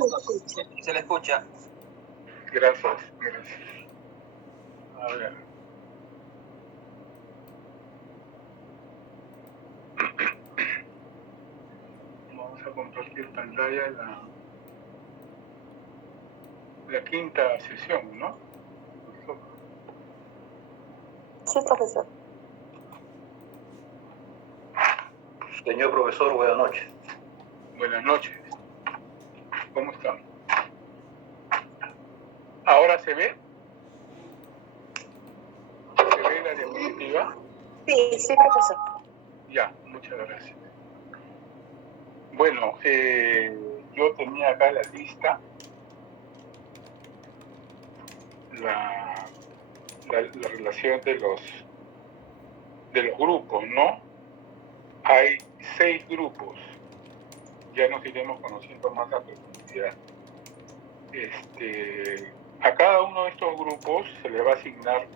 se le escucha. Se le escucha. Gracias. A ver. Vamos a compartir pantalla la quinta sesión, ¿no? Sí, profesor. Señor profesor, buenas noches. Buenas noches. ¿Cómo están? ¿Ahora se ve? ¿Se ve la diapositiva? Sí, profesor. Ya, muchas gracias. Bueno, yo tenía acá la lista, la relación de los grupos, ¿no? Hay 6 grupos. Ya nos iremos conociendo más a profundidad. A cada uno de estos grupos se le va a asignar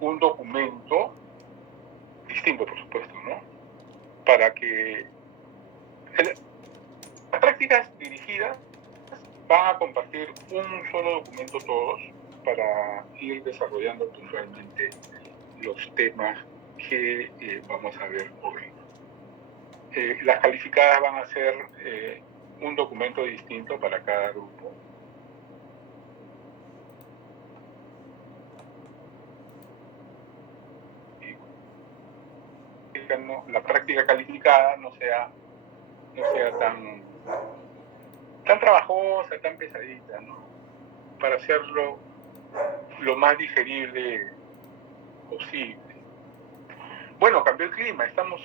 un documento distinto, por supuesto, ¿no? Para que las prácticas dirigidas van a compartir un solo documento todos para ir desarrollando puntualmente los temas que vamos a ver hoy. Las calificadas van a ser un documento distinto para cada grupo. Y la práctica calificada no sea tan trabajosa, tan pesadita, ¿no? Para hacerlo lo más digerible posible. Bueno, cambió el clima, estamos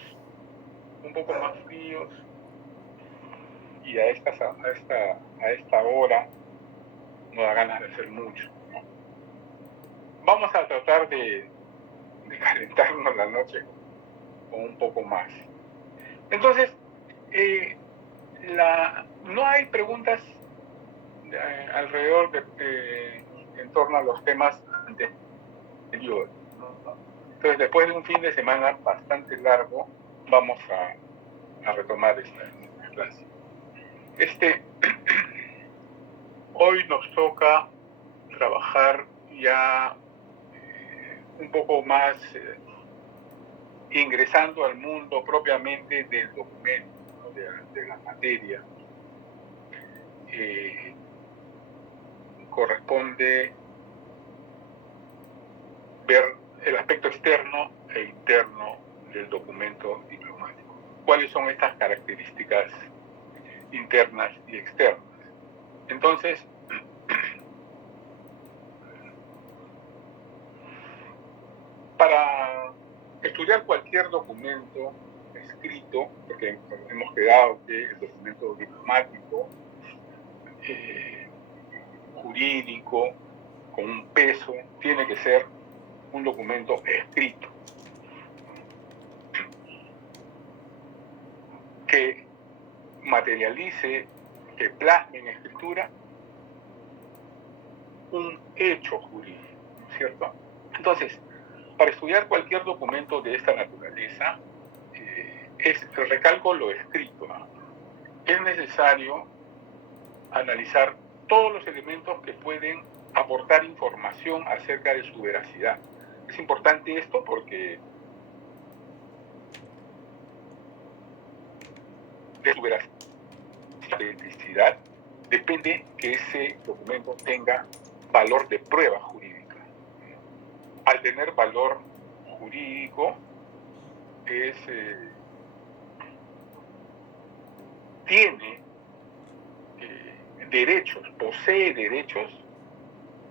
un poco más fríos y a esta hora no da ganas de hacer mucho, ¿no? Vamos a tratar de calentarnos la noche con un poco más. Entonces, no hay preguntas alrededor en torno a los temas anteriores, ¿no? Entonces, después de un fin de semana bastante largo, vamos a retomar esta clase. Hoy nos toca trabajar ya un poco más ingresando al mundo propiamente del documento, ¿no? de la materia. Corresponde ver el aspecto externo e interno del documento diplomático. ¿Cuáles son estas características internas y externas? Entonces, para estudiar cualquier documento escrito, porque hemos quedado que el documento diplomático, jurídico, con un peso, tiene que ser un documento escrito, que materialice, que plasme en escritura un hecho jurídico, ¿cierto? Entonces, para estudiar cualquier documento de esta naturaleza, recalco lo escrito, ¿no? Es necesario analizar todos los elementos que pueden aportar información acerca de su veracidad. Es importante esto porque de su veracidad depende que ese documento tenga valor de prueba jurídica. Al tener valor jurídico, tiene derechos, posee derechos,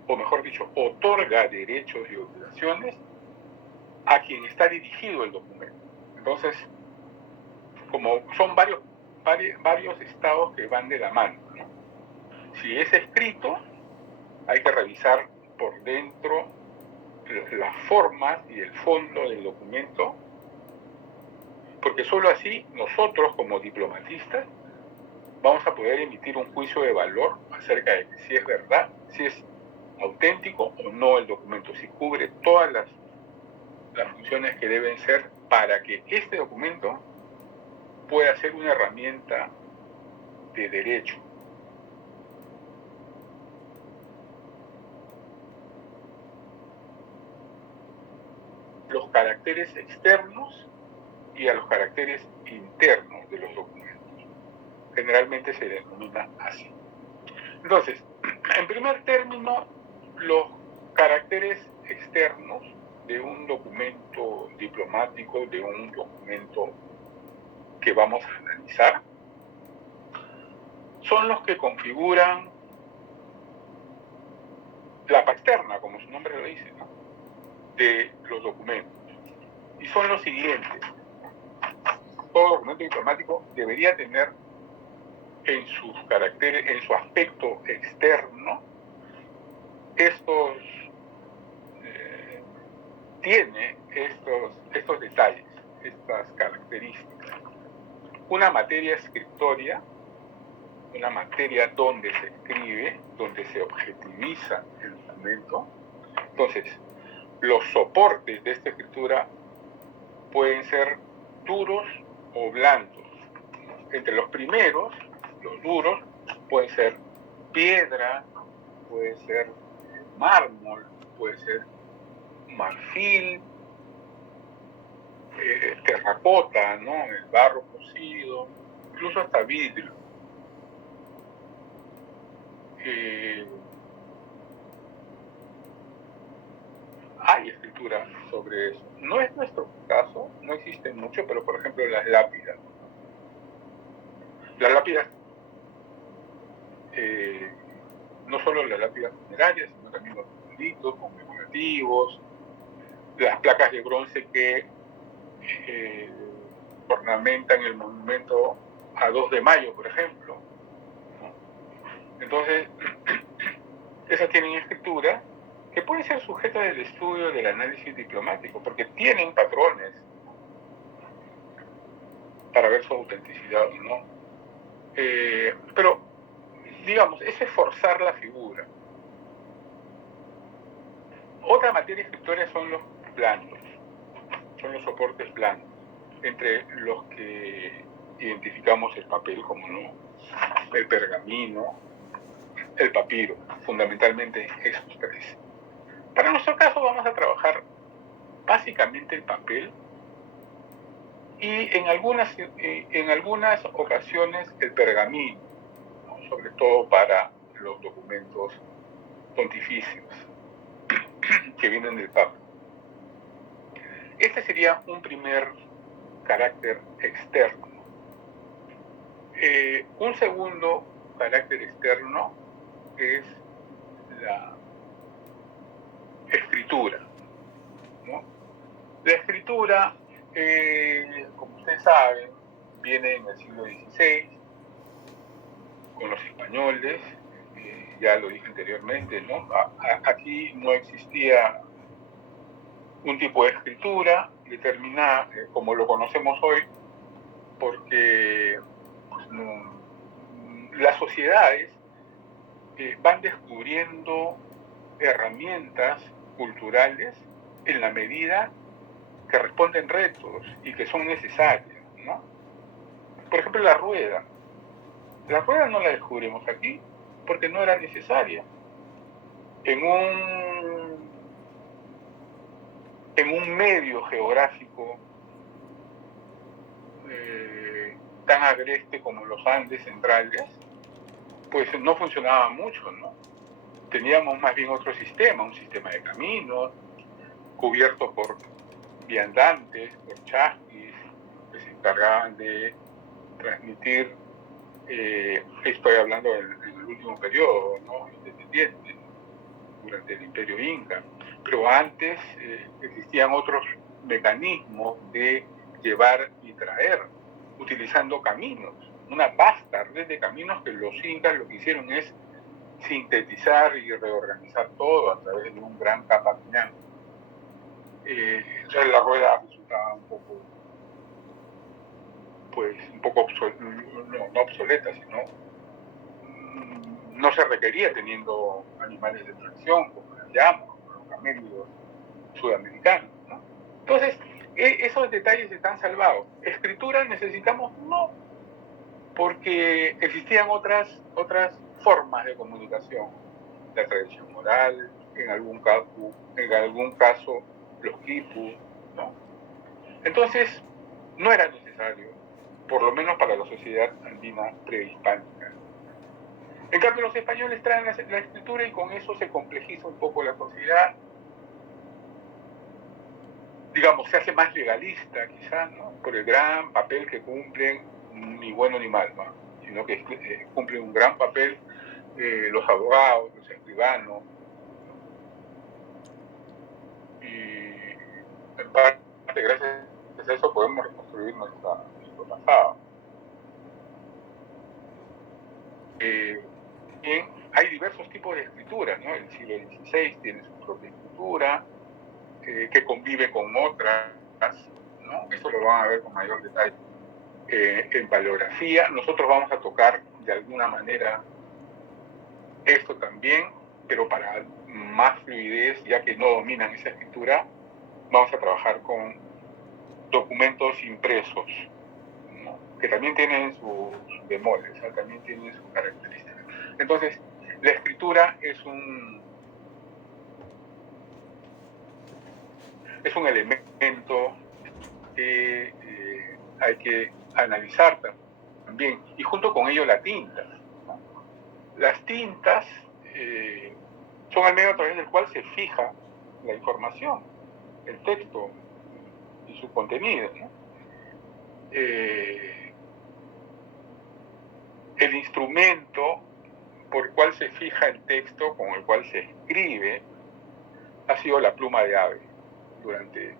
o mejor dicho, otorga derechos y obligaciones a quien está dirigido el documento. Entonces, como son varios estados que van de la mano, ¿no? Si es escrito, hay que revisar por dentro las formas y el fondo del documento, porque solo así nosotros como diplomatistas vamos a poder emitir un juicio de valor acerca de si es verdad, si es auténtico o no el documento, si cubre todas las funciones que deben ser para que este documento pueda ser una herramienta de derecho. Los caracteres externos y a los caracteres internos de los documentos. Generalmente se denomina así. Entonces, en primer término, los caracteres externos de un documento diplomático, de un documento que vamos a analizar, son los que configuran la parte externa, como su nombre lo dice, ¿no?, de los documentos. Y son los siguientes. Todo documento diplomático debería tener en sus caracteres, en su aspecto externo, tiene estos detalles, estas características. Una materia escritoria, una materia donde se escribe, donde se objetiviza el documento. Entonces, los soportes de esta escritura pueden ser duros o blandos. Entre los primeros, los duros, pueden ser piedra, puede ser mármol, puede ser marfil, terracota, ¿no?, el barro cocido, incluso hasta vidrio. Hay escritura sobre eso. No es nuestro caso, no existe mucho, pero por ejemplo las lápidas. Las lápidas, no solo las lápidas funerarias, sino también los monolitos conmemorativos, las placas de bronce que ornamentan el monumento a 2 de mayo, por ejemplo, ¿no? Entonces, esas tienen escritura que pueden ser sujetas del estudio del análisis diplomático, porque tienen patrones para ver su autenticidad o no. Pero, digamos, eso es forzar la figura. Otra materia escritoria son los blandos, son los soportes blandos, entre los que identificamos el papel, como no, el pergamino, el papiro, fundamentalmente esos tres. Para nuestro caso vamos a trabajar básicamente el papel y en algunas ocasiones el pergamino, ¿no?, sobre todo para los documentos pontificios que vienen del Papa. Este sería un primer carácter externo. Un segundo carácter externo es la escritura, ¿no? La escritura, como ustedes saben, viene en el siglo XVI con los españoles, ya lo dije anteriormente, ¿no? Aquí no existía un tipo de escritura determinada como lo conocemos hoy, porque pues, las sociedades van descubriendo herramientas culturales en la medida que responden retos y que son necesarias, ¿no? Por ejemplo, la rueda. La rueda no la descubrimos aquí porque no era necesaria. En un medio geográfico tan agreste como los Andes centrales, pues no funcionaba mucho, ¿no? Teníamos más bien otro sistema, un sistema de caminos, cubiertos por viandantes, por chasquis, que se encargaban de transmitir, estoy hablando del último periodo, ¿no?, independiente, durante el Imperio Inca, pero antes existían otros mecanismos de llevar y traer, utilizando caminos, una vasta red de caminos que los incas lo que hicieron es sintetizar y reorganizar todo a través de un gran capaciñán. Entonces la rueda resultaba un poco no obsoleta, sino no se requería teniendo animales de tracción como las llamas, como los camellos sudamericanos, ¿no? Entonces, esos detalles están salvados. ¿Escritura necesitamos? No. porque existían otras formas de comunicación, la tradición oral, en algún caso los quipus, ¿no? Entonces, no era necesario, por lo menos para la sociedad andina prehispánica. En cambio, los españoles traen la escritura y con eso se complejiza un poco la sociedad. Digamos, se hace más legalista, quizás, ¿no? Por el gran papel que cumplen, ni bueno ni mal, ¿no? Sino que cumplen un gran papel los abogados, los escribanos, ¿no? Y en parte, gracias a eso, podemos reconstruir nuestro pasado. Bien, hay diversos tipos de escritura, ¿no? El siglo XVI tiene su propia escritura, que convive con otras, ¿no? Esto lo van a ver con mayor detalle en paleografía. Nosotros vamos a tocar de alguna manera esto también, pero para más fluidez, ya que no dominan esa escritura, vamos a trabajar con documentos impresos, ¿no? Que también tienen sus bemoles, ¿sí? También tienen sus características. Entonces, la escritura es un elemento que hay que analizar también, y junto con ello la tinta, ¿no? Las tintas son el medio a través del cual se fija la información, el texto y su contenido, ¿no? El instrumento por el cual se fija el texto, con el cual se escribe, ha sido la pluma de ave. Durante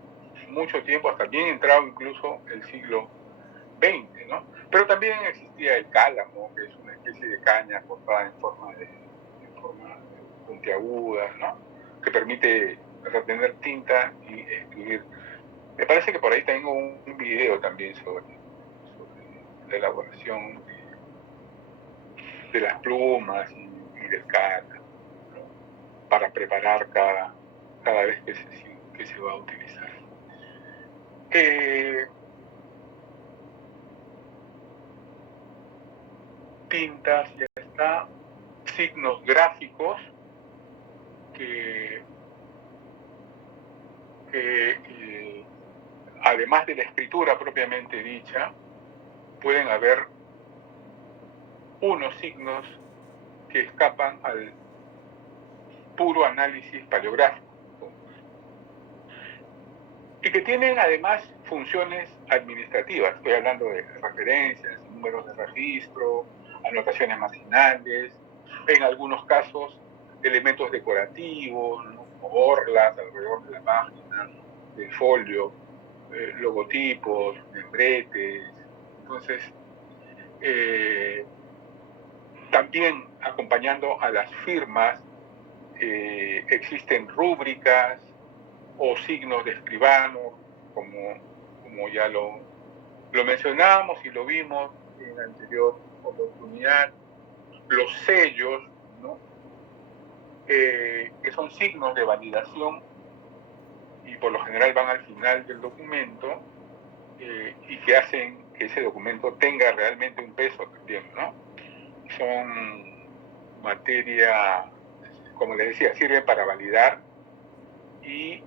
mucho tiempo, hasta bien entrado incluso el siglo XX, ¿no? Pero también existía el cálamo, que es una especie de caña cortada en forma puntiaguda, ¿no? Que permite retener tinta y escribir. Me parece que por ahí tengo un video también sobre la elaboración de las plumas y del cálamo, ¿no? Para preparar cada vez que se va a utilizar. Tintas, ya está. Signos gráficos que además de la escritura propiamente dicha, pueden haber unos signos que escapan al puro análisis paleográfico y que tienen además funciones administrativas. Estoy hablando de referencias, números de registro, anotaciones marginales, en algunos casos elementos decorativos, ¿no? Orlas alrededor de la página, del folio, logotipos, membretes. Entonces, también acompañando a las firmas existen rúbricas o signos de escribano, como ya lo mencionábamos y lo vimos en la anterior oportunidad. Los sellos, ¿no? Que son signos de validación y por lo general van al final del documento y que hacen que ese documento tenga realmente un peso también, ¿no? Son materia, como les decía, sirven para validar y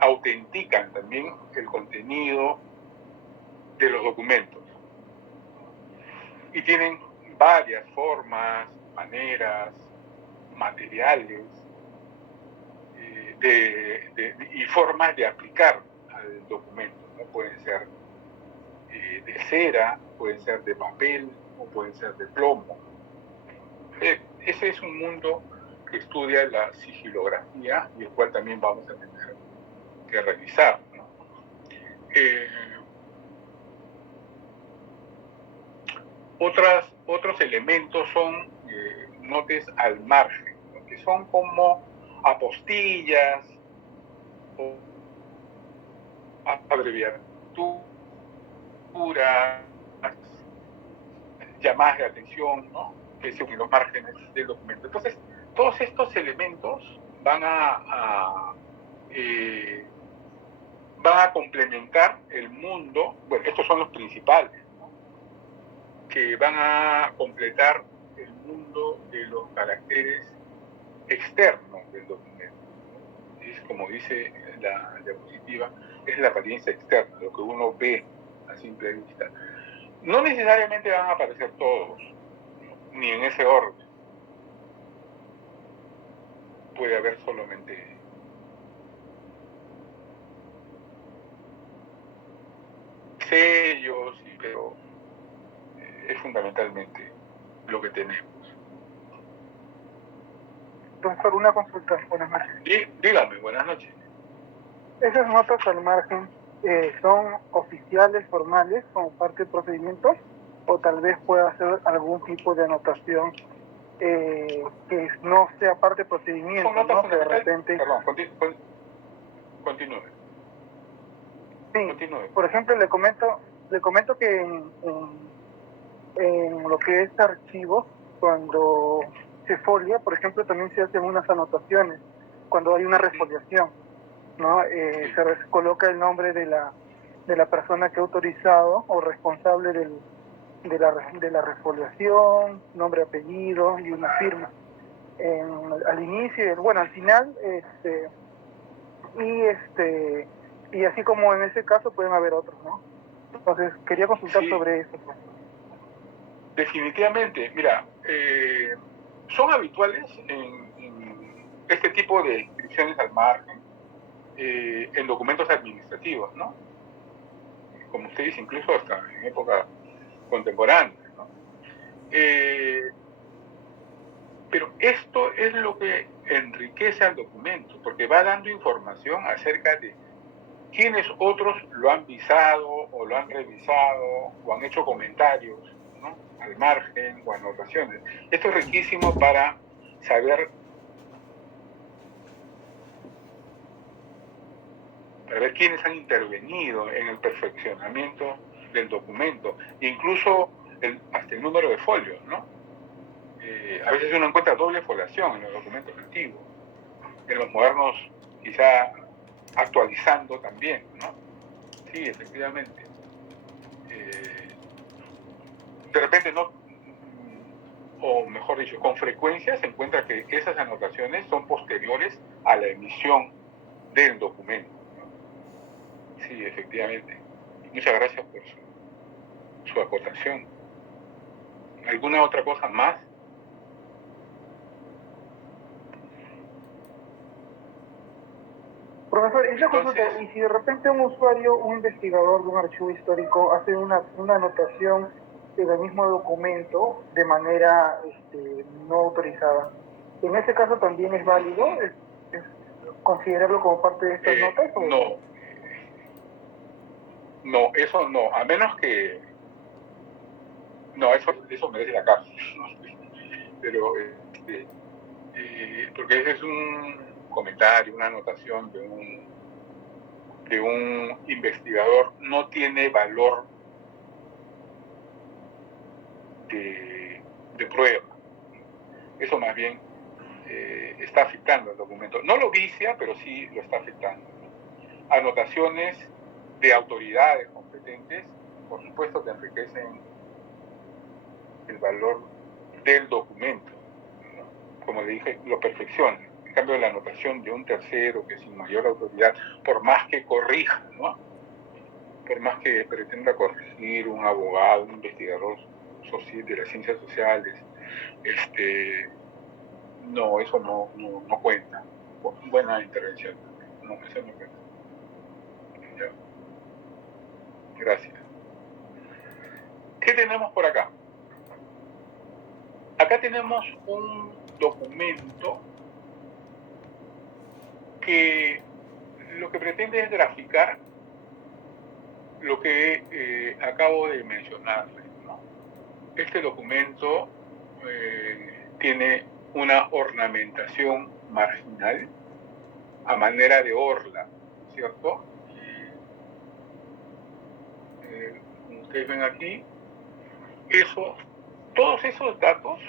autentican también el contenido de los documentos. Y tienen varias formas, maneras, materiales y formas de aplicar al documento, ¿no? Pueden ser de cera, pueden ser de papel o pueden ser de plomo. Ese es un mundo que estudia la sigilografía y el cual también vamos a tener que revisar, ¿no? Otros elementos son notes al margen, ¿no? Que son como apostillas o abreviaturas, llamadas de atención, ¿no? Que se unen los márgenes del documento. Entonces, todos estos elementos van a complementar el mundo. Bueno, estos son los principales, ¿no? que van a completar el mundo de los caracteres externos del documento. Es como dice la diapositiva, es la apariencia externa, lo que uno ve a simple vista. No necesariamente van a aparecer todos, ni en ese orden. Puede haber solamente sellos, pero es fundamentalmente lo que tenemos. Profesor, una consulta. Buenas noches. Dígame, buenas noches. ¿Esas notas al margen son oficiales, formales, como parte del procedimiento? ¿O tal vez pueda hacer algún tipo de anotación que no sea parte del procedimiento? Son notas ¿no? Que de fundamentales. repente... Perdón, continúe. Sí, Continúe. por ejemplo, le comento que en lo que es archivos, cuando se folia, por ejemplo, también se hacen unas anotaciones cuando hay una refoliación, ¿no? Se coloca el nombre de la persona que ha autorizado o responsable de la refoliación, nombre, apellido y una firma. Al inicio, bueno, al final, y así como en ese caso pueden haber otros, ¿no? Entonces, quería consultar sobre eso. Definitivamente, mira, son habituales en este tipo de inscripciones al margen en documentos administrativos, ¿no? Como usted dice, incluso hasta en época contemporánea, ¿no? Pero esto es lo que enriquece al documento, porque va dando información acerca de quiénes otros lo han visado o lo han revisado o han hecho comentarios, ¿no? Al margen o anotaciones. Esto es riquísimo para saber quiénes han intervenido en el perfeccionamiento del documento, incluso hasta el número de folios, ¿no? A veces uno encuentra doble foliación en los documentos antiguos, en los modernos quizá actualizando también, ¿no? Sí, efectivamente. De repente no, o mejor dicho, con frecuencia se encuentra que esas anotaciones son posteriores a la emisión del documento, ¿no? Sí, efectivamente. Muchas gracias por su acotación. ¿Alguna otra cosa más? Profesor, y si de repente un usuario, un investigador de un archivo histórico hace una anotación en el mismo documento de manera no autorizada, ¿en ese caso también es válido? ¿Es considerarlo como parte de estas notas? ¿O? No, eso no, a menos que... No, eso merece la cárcel. Pero, porque ese es un comentario, una anotación de un investigador, no tiene valor de prueba. Eso más bien está afectando el documento. No lo vicia, pero sí lo está afectando. Anotaciones de autoridades competentes, por supuesto que enriquecen el valor del documento, ¿no? Como le dije, lo perfecciona. En cambio, la anotación de un tercero que sin mayor autoridad, por más que corrija, ¿no? Por más que pretenda corregir un abogado, un investigador de las ciencias sociales, no, eso no cuenta. Buena intervención. No, eso no cuenta. Ya. Gracias. ¿Qué tenemos por acá? Acá tenemos un documento que lo que pretende es graficar lo que acabo de mencionarles, ¿no? Este documento tiene una ornamentación marginal a manera de orla, ¿cierto? Como ustedes ven aquí, todos esos datos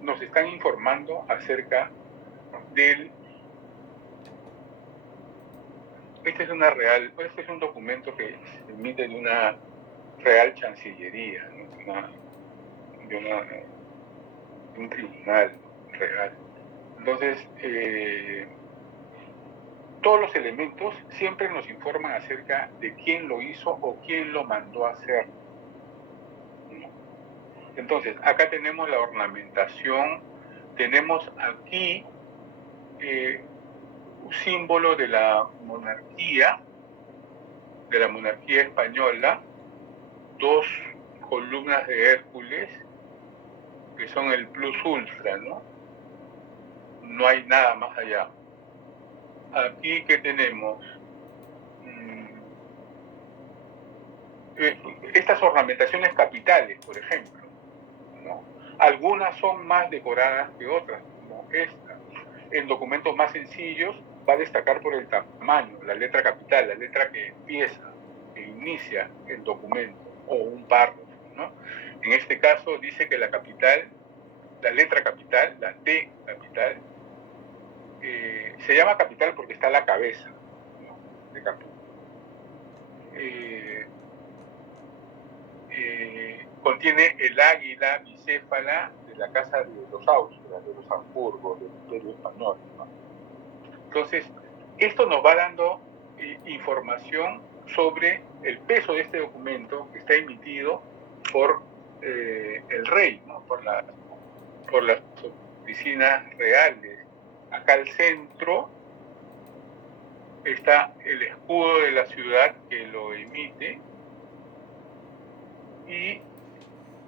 nos están informando acerca del... Este es un documento que se emite de una Real Chancillería, ¿no? un tribunal real. Entonces, todos los elementos siempre nos informan acerca de quién lo hizo o quién lo mandó a hacer, ¿no? Entonces, acá tenemos la ornamentación, tenemos aquí un símbolo de la monarquía española, dos columnas de Hércules, que son el plus ultra, ¿no? No hay nada más allá. Aquí que tenemos estas ornamentaciones capitales, por ejemplo, ¿no? Algunas son más decoradas que otras, como esta. En documentos más sencillos va a destacar por el tamaño, la letra capital, la letra que empieza, que inicia el documento, o un párrafo, ¿no? En este caso dice que la capital, la letra capital, la T capital, se llama capital porque está a la cabeza, ¿no? De capital. Contiene el águila bicéfala de la casa de los Austria, de los Habsburgo, del Imperio Español, ¿no? Entonces, esto nos va dando información sobre el peso de este documento que está emitido por el rey, ¿no? por las oficinas reales. Acá al centro está el escudo de la ciudad que lo emite, y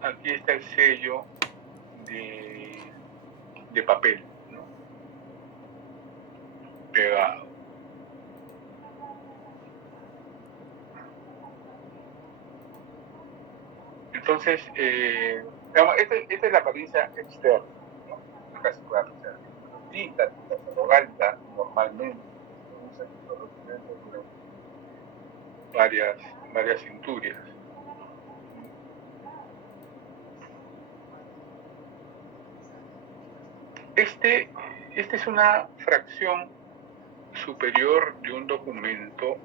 aquí está el sello de papel, ¿no? Pegado. Entonces, esta es la apariencia externa, ¿no? Acá se puede apreciar tinta arroganta normalmente, varias centurias. Este es una fracción superior de un documento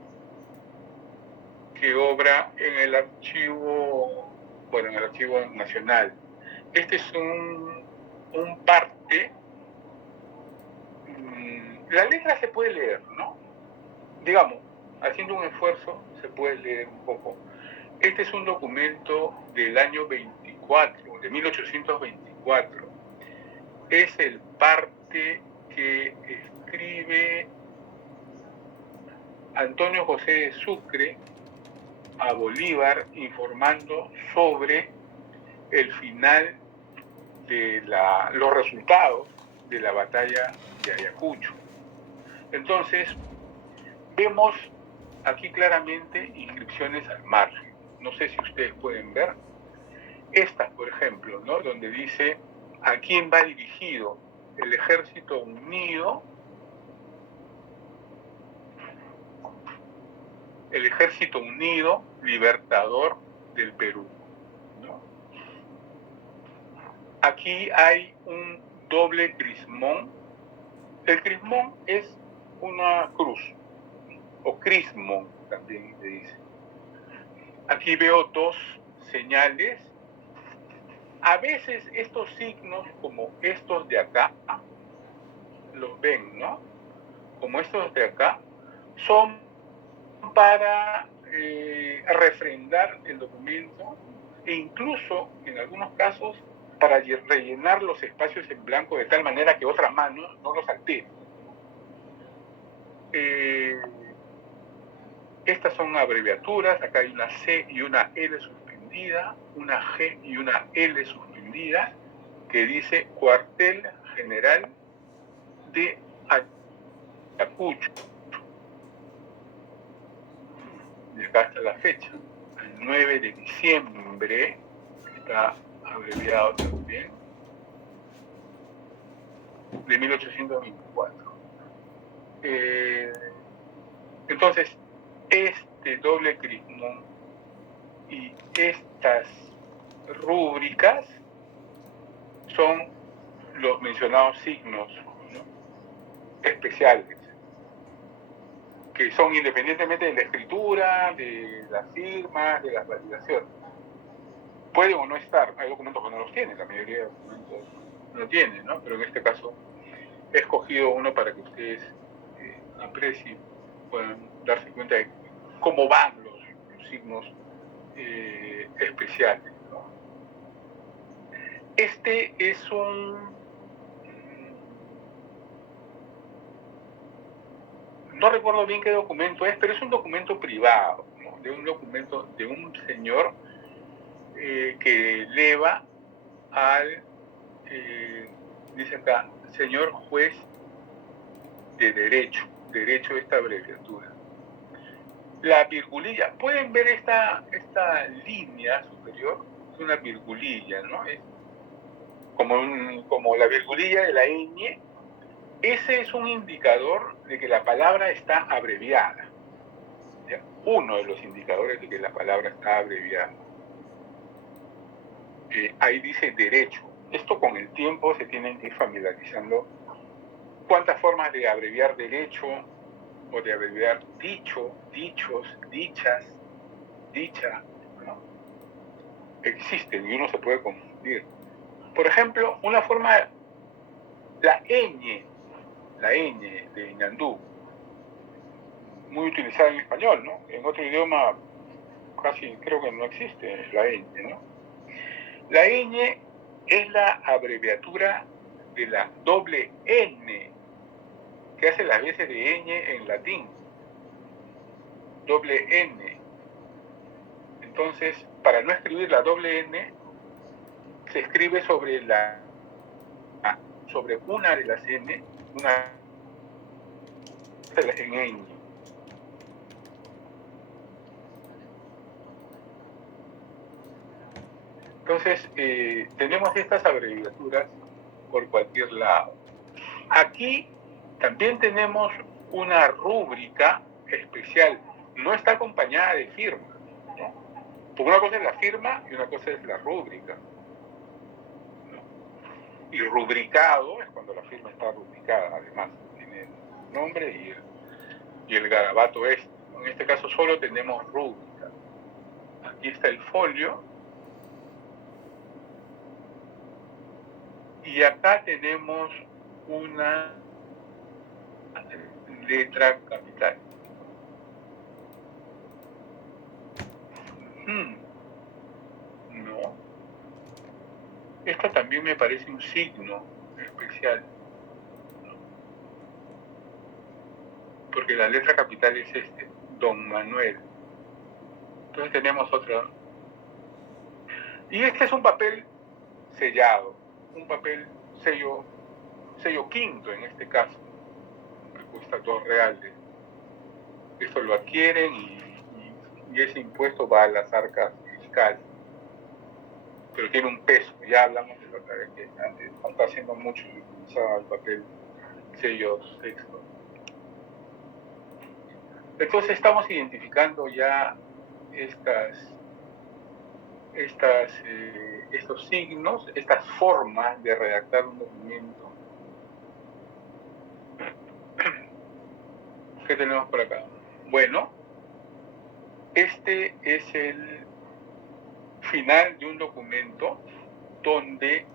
que obra en el archivo nacional. Este es un parte. La letra se puede leer, ¿no? Digamos, haciendo un esfuerzo se puede leer un poco. Este es un documento del año 24, de 1824. Es el parte que escribe Antonio José de Sucre a Bolívar informando sobre el final de los resultados de la batalla de Ayacucho. Entonces, vemos aquí claramente inscripciones al margen. No sé si ustedes pueden ver. Esta, por ejemplo, ¿no? Donde dice a quién va dirigido el Ejército Unido, Libertador del Perú, ¿no? Aquí hay un doble crismón. El crismón es una cruz, o crismón también se dice. Aquí veo dos señales. A veces estos signos, como estos de acá, los ven, ¿no? Como estos de acá, son para refrendar el documento, e incluso, en algunos casos, para rellenar los espacios en blanco de tal manera que otra mano no los altere. Estas son abreviaturas. Acá hay una C y una L suspendida, una G y una L suspendida, que dice Cuartel General de Ayacucho. Y acá está la fecha, el 9 de diciembre, está abreviado también, de 1824. Entonces, este doble crismón y estas rúbricas son los mencionados signos, ¿no? especiales, que son independientemente de la escritura, de las firmas, de las validaciones. pueden o no estar. Hay documentos que no los tienen, la mayoría de documentos no tienen, ¿no? Pero en este caso he escogido uno para que ustedes aprecien, puedan darse cuenta de cómo van los signos especiales, ¿no? Este es no recuerdo bien qué documento es, pero es un documento privado, ¿no? De un documento de un señor que eleva al, dice acá, señor juez de derecho esta abreviatura. La virgulilla, ¿pueden ver esta línea superior? Es una virgulilla, ¿no? Es como la virgulilla de la ñ. Ese es un indicador de que la palabra está abreviada. ¿Ya? Uno de los indicadores de que la palabra está abreviada. Ahí dice derecho. Esto con el tiempo se tienen que ir familiarizando. ¿Cuántas formas de abreviar derecho o de abreviar dicho, dichos, dichas, dicha, ¿no? Existen y uno se puede confundir? Por ejemplo, una forma, la ñ de ñandú, muy utilizada en español, ¿no? En otro idioma casi creo que no existe la ñ, ¿no? La ñ es la abreviatura de la doble N, que hace las veces de ñ en latín. Doble N. Entonces, para no escribir la doble N, se escribe sobre una de las N, una en ñ. Entonces, tenemos estas abreviaturas por cualquier lado. Aquí también tenemos una rúbrica especial. No está acompañada de firma, ¿no? Porque una cosa es la firma y una cosa es la rúbrica, ¿no? Y rubricado es cuando la firma está rubricada, además. Tiene el nombre y el garabato este. En este caso solo tenemos rúbrica. Aquí está el folio. Y acá tenemos una letra capital. No. Esto también me parece un signo especial. Porque la letra capital es Don Manuel. Entonces tenemos otra. Y este es un papel sellado, un papel sello quinto en este caso. Me cuesta $2. Esto lo adquieren y ese impuesto va a las arcas fiscales. Pero tiene un peso. Ya hablamos de lo que antes está haciendo mucho utilizaba el papel sello sexto. Entonces estamos identificando ya estos signos, estas formas de redactar un documento. ¿Qué tenemos por acá? Bueno, este es el final de un documento donde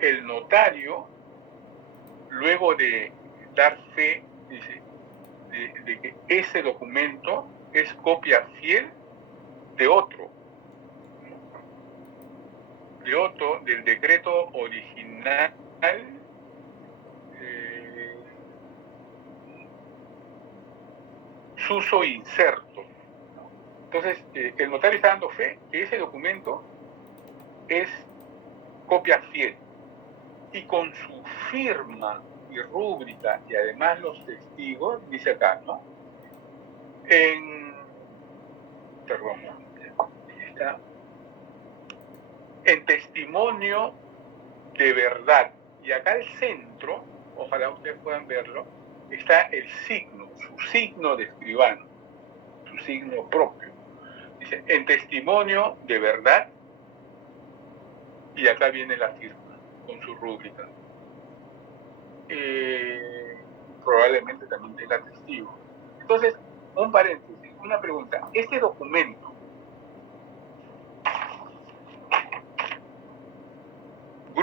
el notario, luego de dar fe, dice, de que ese documento es copia fiel de otro, del decreto original suso incerto. Entonces, el notario está dando fe que ese documento es copia fiel y con su firma y rúbrica y además los testigos, dice acá, ¿no? En testimonio de verdad. Y acá al centro, ojalá ustedes puedan verlo, está el signo, su signo de escribano, su signo propio. Dice, en testimonio de verdad, y acá viene la firma, con su rúbrica. Probablemente también tenga testigo. Entonces, un paréntesis, una pregunta. Este documento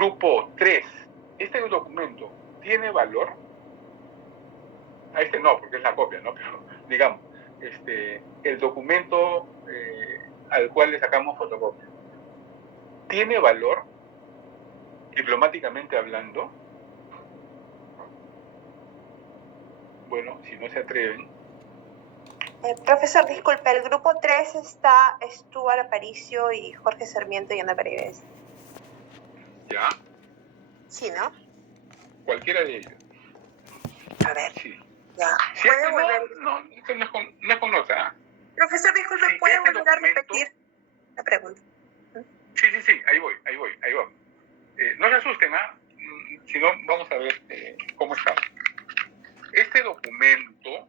Grupo 3. ¿Este documento tiene valor? A este no, porque es la copia, ¿no? Pero, digamos, el documento al cual le sacamos fotocopia, ¿tiene valor diplomáticamente hablando? Bueno, si no se atreven. Profesor, disculpe, el grupo 3 está Stuart Aparicio y Jorge Sarmiento y Ana Paredes. ¿Ya? Sí, ¿no? Cualquiera de ellos. A ver, Sí. ya. Si ¿Puede este volver? no es con nota. Profesor, disculpe, Sí, ¿puede este volver a documento- repetir la pregunta? Sí, ahí voy. No se asusten, si no, vamos a ver cómo está. Este documento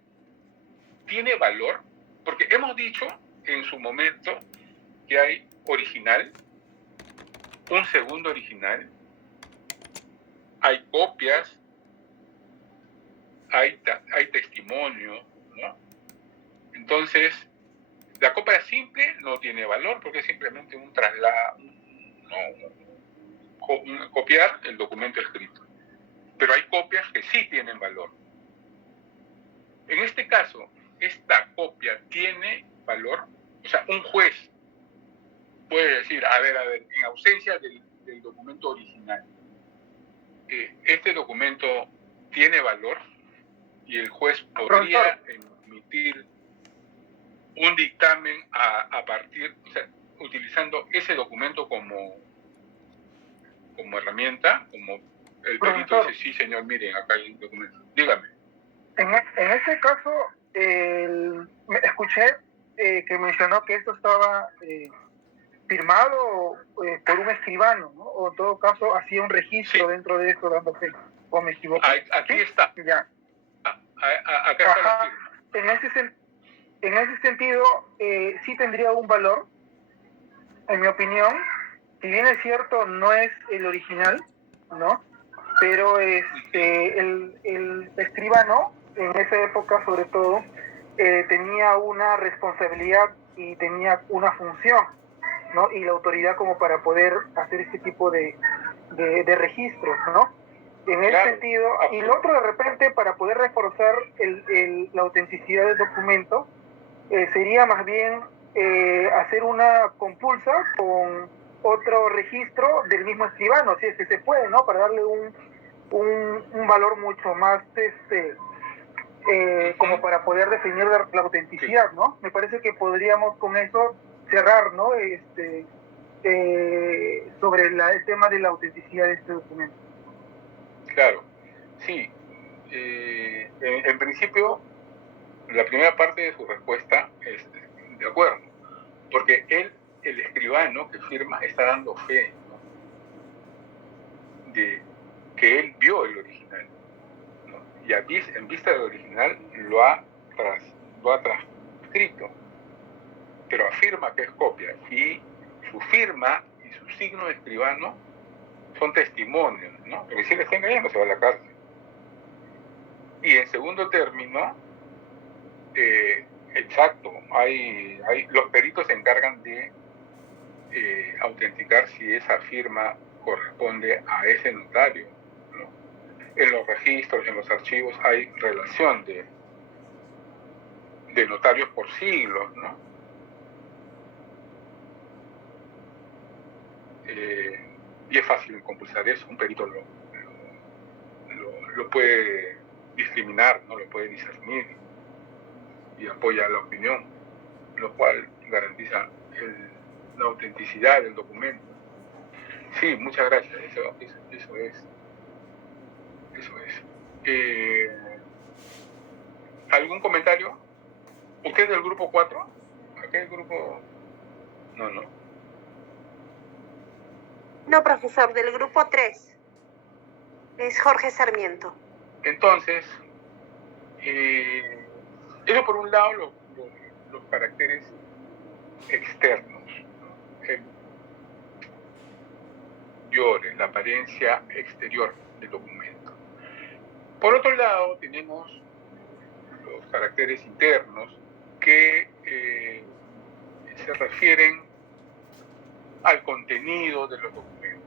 tiene valor, porque hemos dicho en su momento que hay original, un segundo original, hay copias, hay testimonio, ¿no? Entonces, la copia simple no tiene valor porque es simplemente un traslado, copiar el documento escrito. Pero hay copias que sí tienen valor. En este caso, esta copia tiene valor. O sea, un juez puede decir, a ver, en ausencia del documento original, este documento tiene valor y el juez podría emitir un dictamen a partir, o sea, utilizando ese documento como herramienta, como el perito dice, sí señor, miren, acá hay un documento. Dígame. En este caso, escuché que mencionó que esto estaba firmado por un escribano, ¿no? O en todo caso hacía un registro dentro de eso dando fe. ¿O me equivoco? Aquí está. Ya. Acá está la firma. En ese sentido, sí tendría un valor, en mi opinión. Si bien es cierto, no es el original, ¿no? Pero el escribano, en esa época sobre todo, tenía una responsabilidad y tenía una función, ¿no? Y la autoridad como para poder hacer este tipo de registros, ¿no? En ese sentido, y lo otro de repente, para poder reforzar la autenticidad del documento, sería más bien hacer una compulsa con otro registro del mismo escribano, si es que se puede, ¿no? Para darle un valor mucho más, como para poder definir la autenticidad, ¿no? Me parece que podríamos con eso cerrar, ¿no? Sobre el tema de la autenticidad de este documento. Claro, sí. En principio, la primera parte de su respuesta es de acuerdo, porque el escribano que firma está dando fe, ¿no? De que él vio el original, ¿no? Y en vista del original lo ha transcrito, pero afirma que es copia, y su firma y su signo de escribano son testimonios, ¿no? Porque si le está engañando se va a la cárcel. Y en segundo término, exacto, los peritos se encargan de autenticar si esa firma corresponde a ese notario, ¿no? En los registros, en los archivos hay relación de notarios por siglos, ¿no? Y es fácil compulsar eso, un perito lo puede discriminar, ¿no? Lo puede discernir y apoya la opinión, lo cual garantiza la autenticidad del documento. Sí, muchas gracias, eso es. ¿Algún comentario? ¿Usted es del grupo 4? ¿Aquel grupo? No. No, profesor, del grupo 3. Es Jorge Sarmiento. Entonces, eso por un lado los caracteres externos, la apariencia exterior del documento. Por otro lado, tenemos los caracteres internos que se refieren al contenido de los documentos.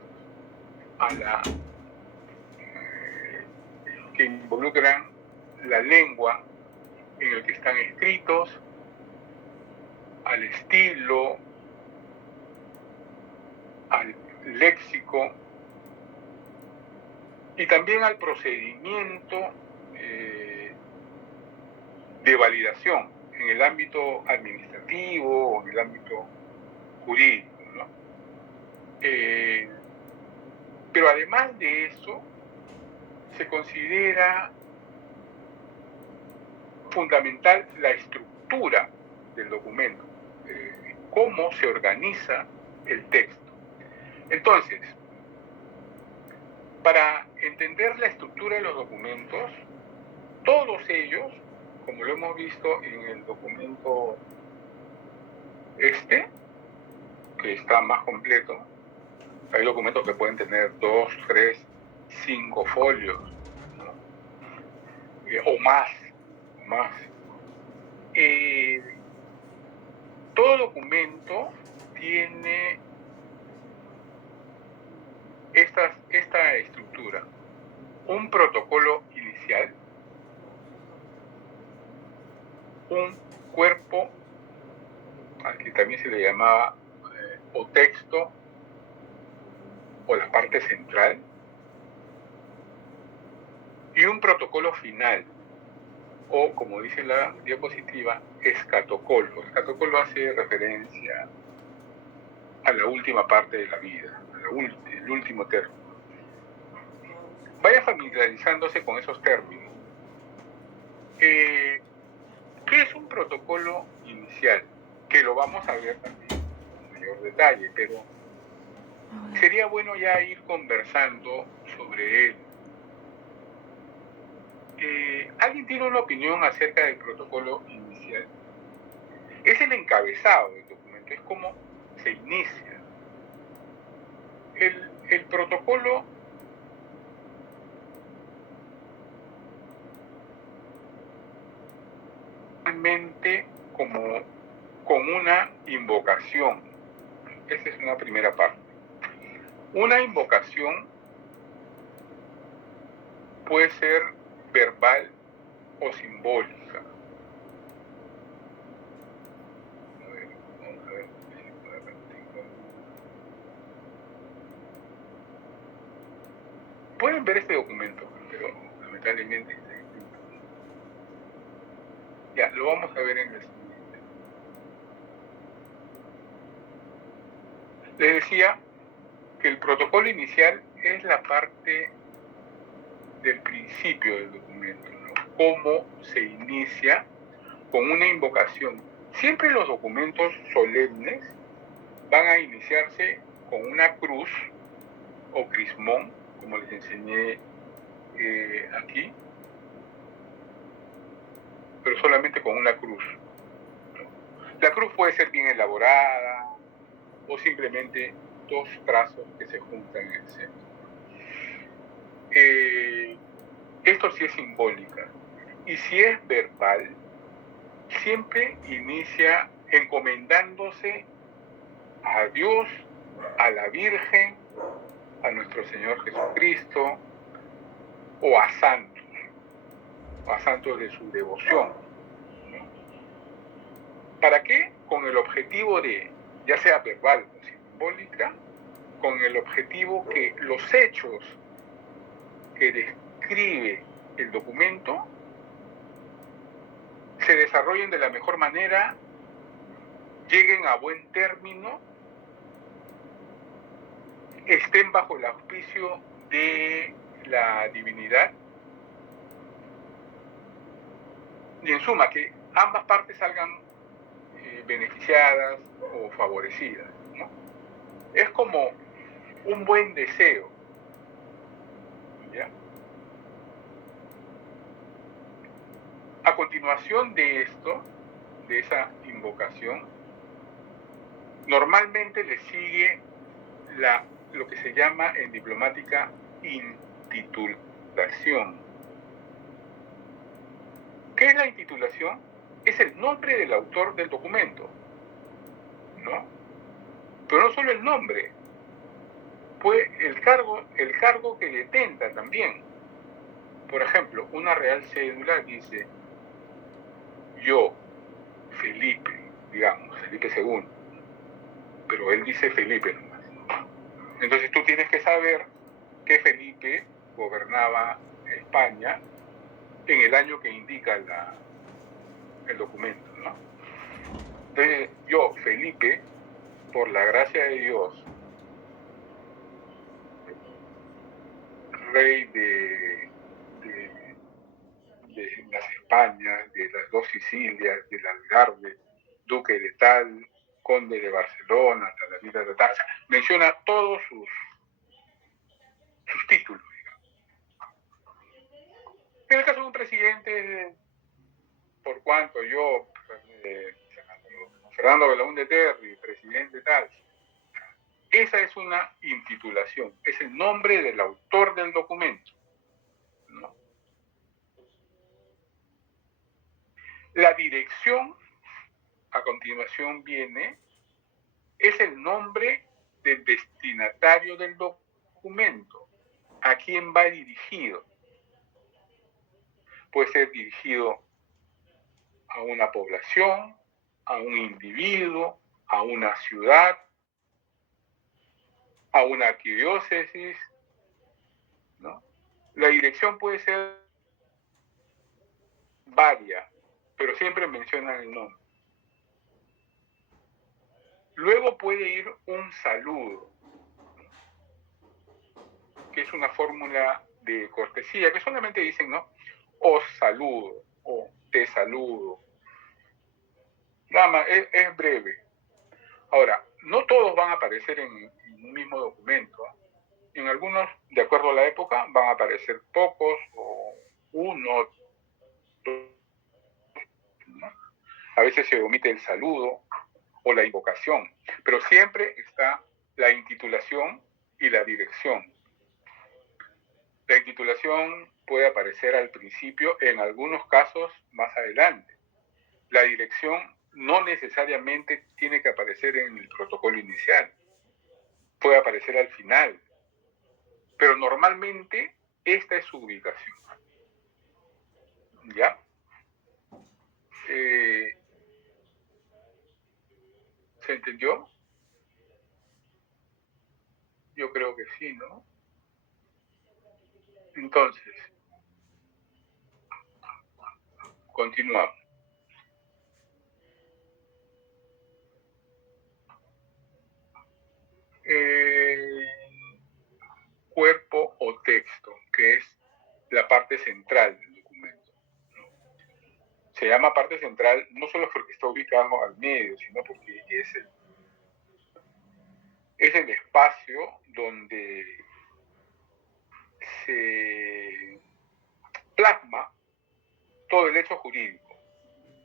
que involucran la lengua en el que están escritos, al estilo, al léxico y también al procedimiento de validación en el ámbito administrativo o en el ámbito jurídico, ¿no? Pero además de eso, se considera fundamental la estructura del documento, cómo se organiza el texto. Entonces, para entender la estructura de los documentos, todos ellos, como lo hemos visto en el documento que está más completo, hay documentos que pueden tener 2, 3, 5 folios, ¿no? O más. Todo documento tiene esta estructura: un protocolo inicial, un cuerpo, al que también se le llamaba o texto, o la parte central, y un protocolo final, o como dice la diapositiva, escatocolo. Escatocolo hace referencia a la última parte de la vida, el último término. Vaya familiarizándose con esos términos. ¿Qué es un protocolo inicial? Que lo vamos a ver también con mayor detalle, pero sería bueno ya ir conversando sobre él. ¿Alguien tiene una opinión acerca del protocolo inicial? Es el encabezado del documento, es como se inicia. El protocolo realmente como con una invocación. Esa es una primera parte. Una invocación puede ser verbal o simbólica. Vamos a ver. Pueden ver este documento, pero lamentablemente ya lo vamos a ver en el siguiente. Les decía que el protocolo inicial es la parte del principio del documento, ¿no? Cómo se inicia con una invocación. Siempre los documentos solemnes van a iniciarse con una cruz o crismón, como les enseñé aquí, pero solamente con una cruz, ¿no? La cruz puede ser bien elaborada o simplemente dos trazos que se juntan en el centro. Esto sí es simbólica. Y si es verbal, siempre inicia encomendándose a Dios, a la Virgen, a nuestro Señor Jesucristo, o a santos de su devoción, ¿no? ¿Para qué? Con el objetivo de, ya sea verbal o simbólica, con el objetivo que los hechos que describe el documento se desarrollen de la mejor manera, lleguen a buen término, estén bajo el auspicio de la divinidad, y en suma, que ambas partes salgan beneficiadas o favorecidas, ¿no? Es como un buen deseo, ¿ya? A continuación de esto, de esa invocación, normalmente le sigue lo que se llama en diplomática intitulación. ¿Qué es la intitulación? Es el nombre del autor del documento, ¿no? Pero no solo el nombre, pues el cargo que detenta también. Por ejemplo, una real cédula dice yo, Felipe, digamos, Felipe II, pero él dice Felipe nomás. Entonces tú tienes que saber que Felipe gobernaba España en el año que indica el documento, ¿no? Entonces yo, Felipe, por la gracia de Dios, rey de las Españas, de las dos Sicilias, del Algarve, duque de tal, conde de Barcelona, talalita de tal, menciona todos sus títulos. En el caso de un presidente, por cuanto yo, Fernando Belaúnde Terry, presidente tal, esa es una intitulación, es el nombre del autor del documento, ¿no? La dirección, a continuación viene, es el nombre del destinatario del documento, a quién va dirigido. Puede ser dirigido a una población, a un individuo, a una ciudad, a una arquidiócesis, ¿no? La dirección puede ser varia, pero siempre mencionan el nombre. Luego puede ir un saludo, que es una fórmula de cortesía, que solamente dicen, ¿no? Os saludo, o te saludo. Nada más, es breve. Ahora, no todos van a aparecer en un mismo documento. En algunos, de acuerdo a la época, van a aparecer pocos, o uno, dos, ¿no? A veces se omite el saludo o la invocación, pero siempre está la intitulación y la dirección. La intitulación puede aparecer al principio, en algunos casos más adelante. La dirección no necesariamente tiene que aparecer en el protocolo inicial, puede aparecer al final, pero normalmente esta es su ubicación. ¿Ya? ¿Se entendió? Yo creo que sí, ¿no? Entonces, continuamos. Cuerpo o texto, que es la parte central del documento. Se llama parte central no solo porque está ubicado al medio, sino porque es el espacio donde se plasma todo el hecho jurídico.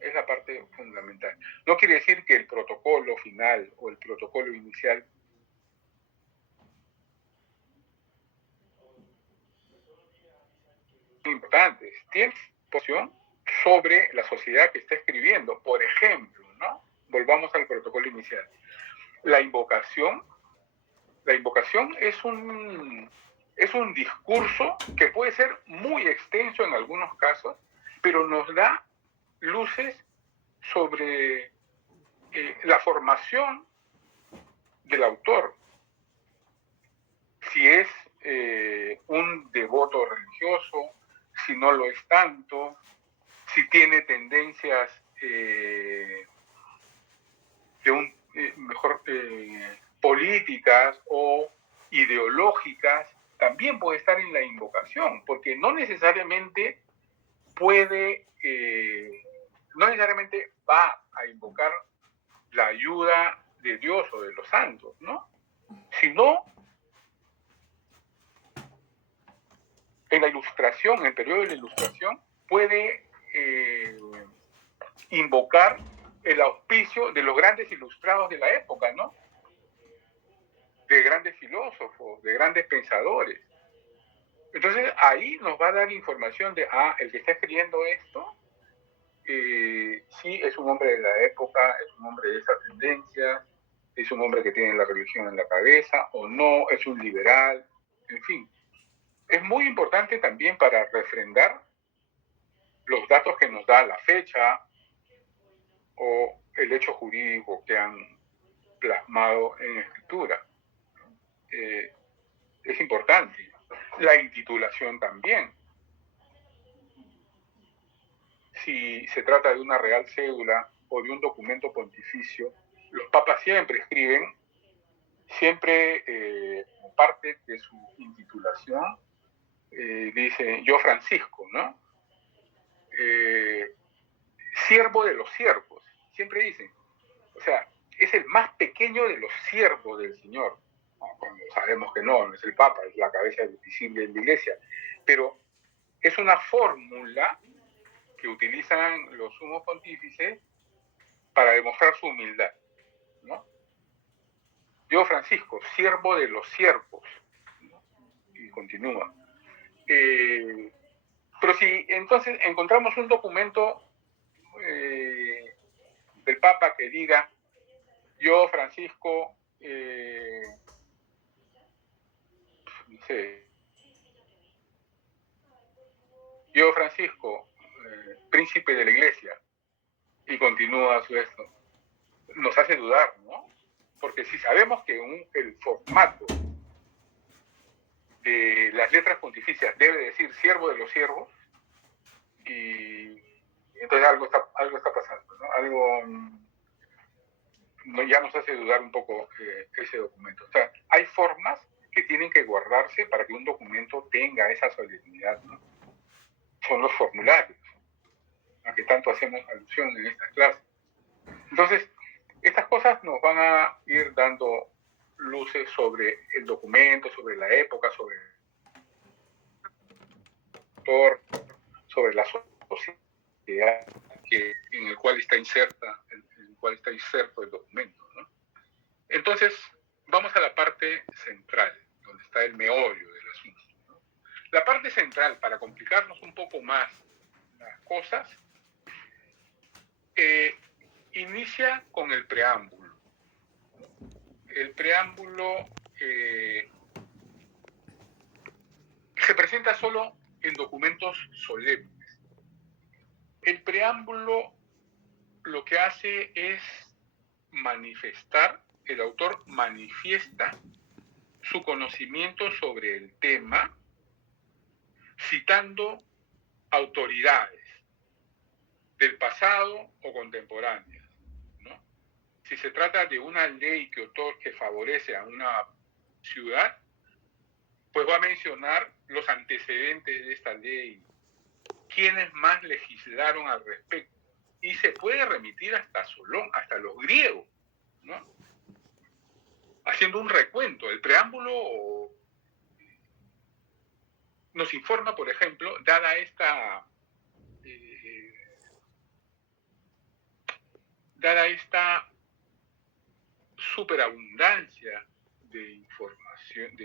Es la parte fundamental. No quiere decir que el protocolo final o el protocolo inicial son importantes. Tiene posición sobre la sociedad que está escribiendo. Por ejemplo, ¿no? Volvamos al protocolo inicial. La invocación es un discurso que puede ser muy extenso en algunos casos, pero nos da luces sobre la formación del autor. Si es un devoto religioso, si no lo es tanto, si tiene tendencias políticas o ideológicas, también puede estar en la invocación, porque no necesariamente va a invocar la ayuda de Dios o de los santos, ¿no? Sino en la ilustración, en el periodo de la ilustración, puede invocar el auspicio de los grandes ilustrados de la época, ¿no? De grandes filósofos, de grandes pensadores. Entonces ahí nos va a dar información de, el que está escribiendo esto, sí es un hombre de la época, es un hombre de esa tendencia, es un hombre que tiene la religión en la cabeza o no, es un liberal, en fin. Es muy importante también para refrendar los datos que nos da la fecha o el hecho jurídico que han plasmado en escritura. Es importante. La intitulación también. Si se trata de una real cédula o de un documento pontificio, los papas siempre escriben, como parte de su intitulación, dice yo Francisco, ¿no? Siervo de los siervos, siempre dicen. O sea, es el más pequeño de los siervos del Señor. Cuando sabemos que no es el Papa, es la cabeza visible de la Iglesia. Pero es una fórmula que utilizan los sumos pontífices para demostrar su humildad, ¿no? Yo, Francisco, siervo de los siervos, ¿no? Y continúa. Pero si entonces encontramos un documento del Papa que diga yo, Francisco, no sé, yo, Francisco, príncipe de la Iglesia, y continúa su esto, nos hace dudar, ¿no? Porque si sabemos que el formato de las letras pontificias debe decir siervo de los siervos, y entonces algo está pasando, ¿no? Algo ya nos hace dudar un poco ese documento. O sea, hay formas que tienen que guardarse para que un documento tenga esa solemnidad, ¿no? Son los formularios, a que tanto hacemos alusión en estas clases. Entonces, estas cosas nos van a ir dando luces sobre el documento, sobre la época, sobre el autor, sobre la sociedad en el cual está inserto el documento, ¿no? Entonces, vamos a la parte central, donde está el meollo del asunto, ¿no? La parte central, para complicarnos un poco más las cosas, inicia con el preámbulo. El preámbulo se presenta solo en documentos solemnes. El preámbulo lo que hace es manifestar, el autor manifiesta su conocimiento sobre el tema, citando autoridades del pasado o contemporáneas, ¿no? Si se trata de una ley que favorece a una ciudad, pues va a mencionar los antecedentes de esta ley, quiénes más legislaron al respecto, y se puede remitir hasta Solón, hasta los griegos, ¿no? Haciendo un recuento. El preámbulo nos informa, por ejemplo, dada esta superabundancia de información,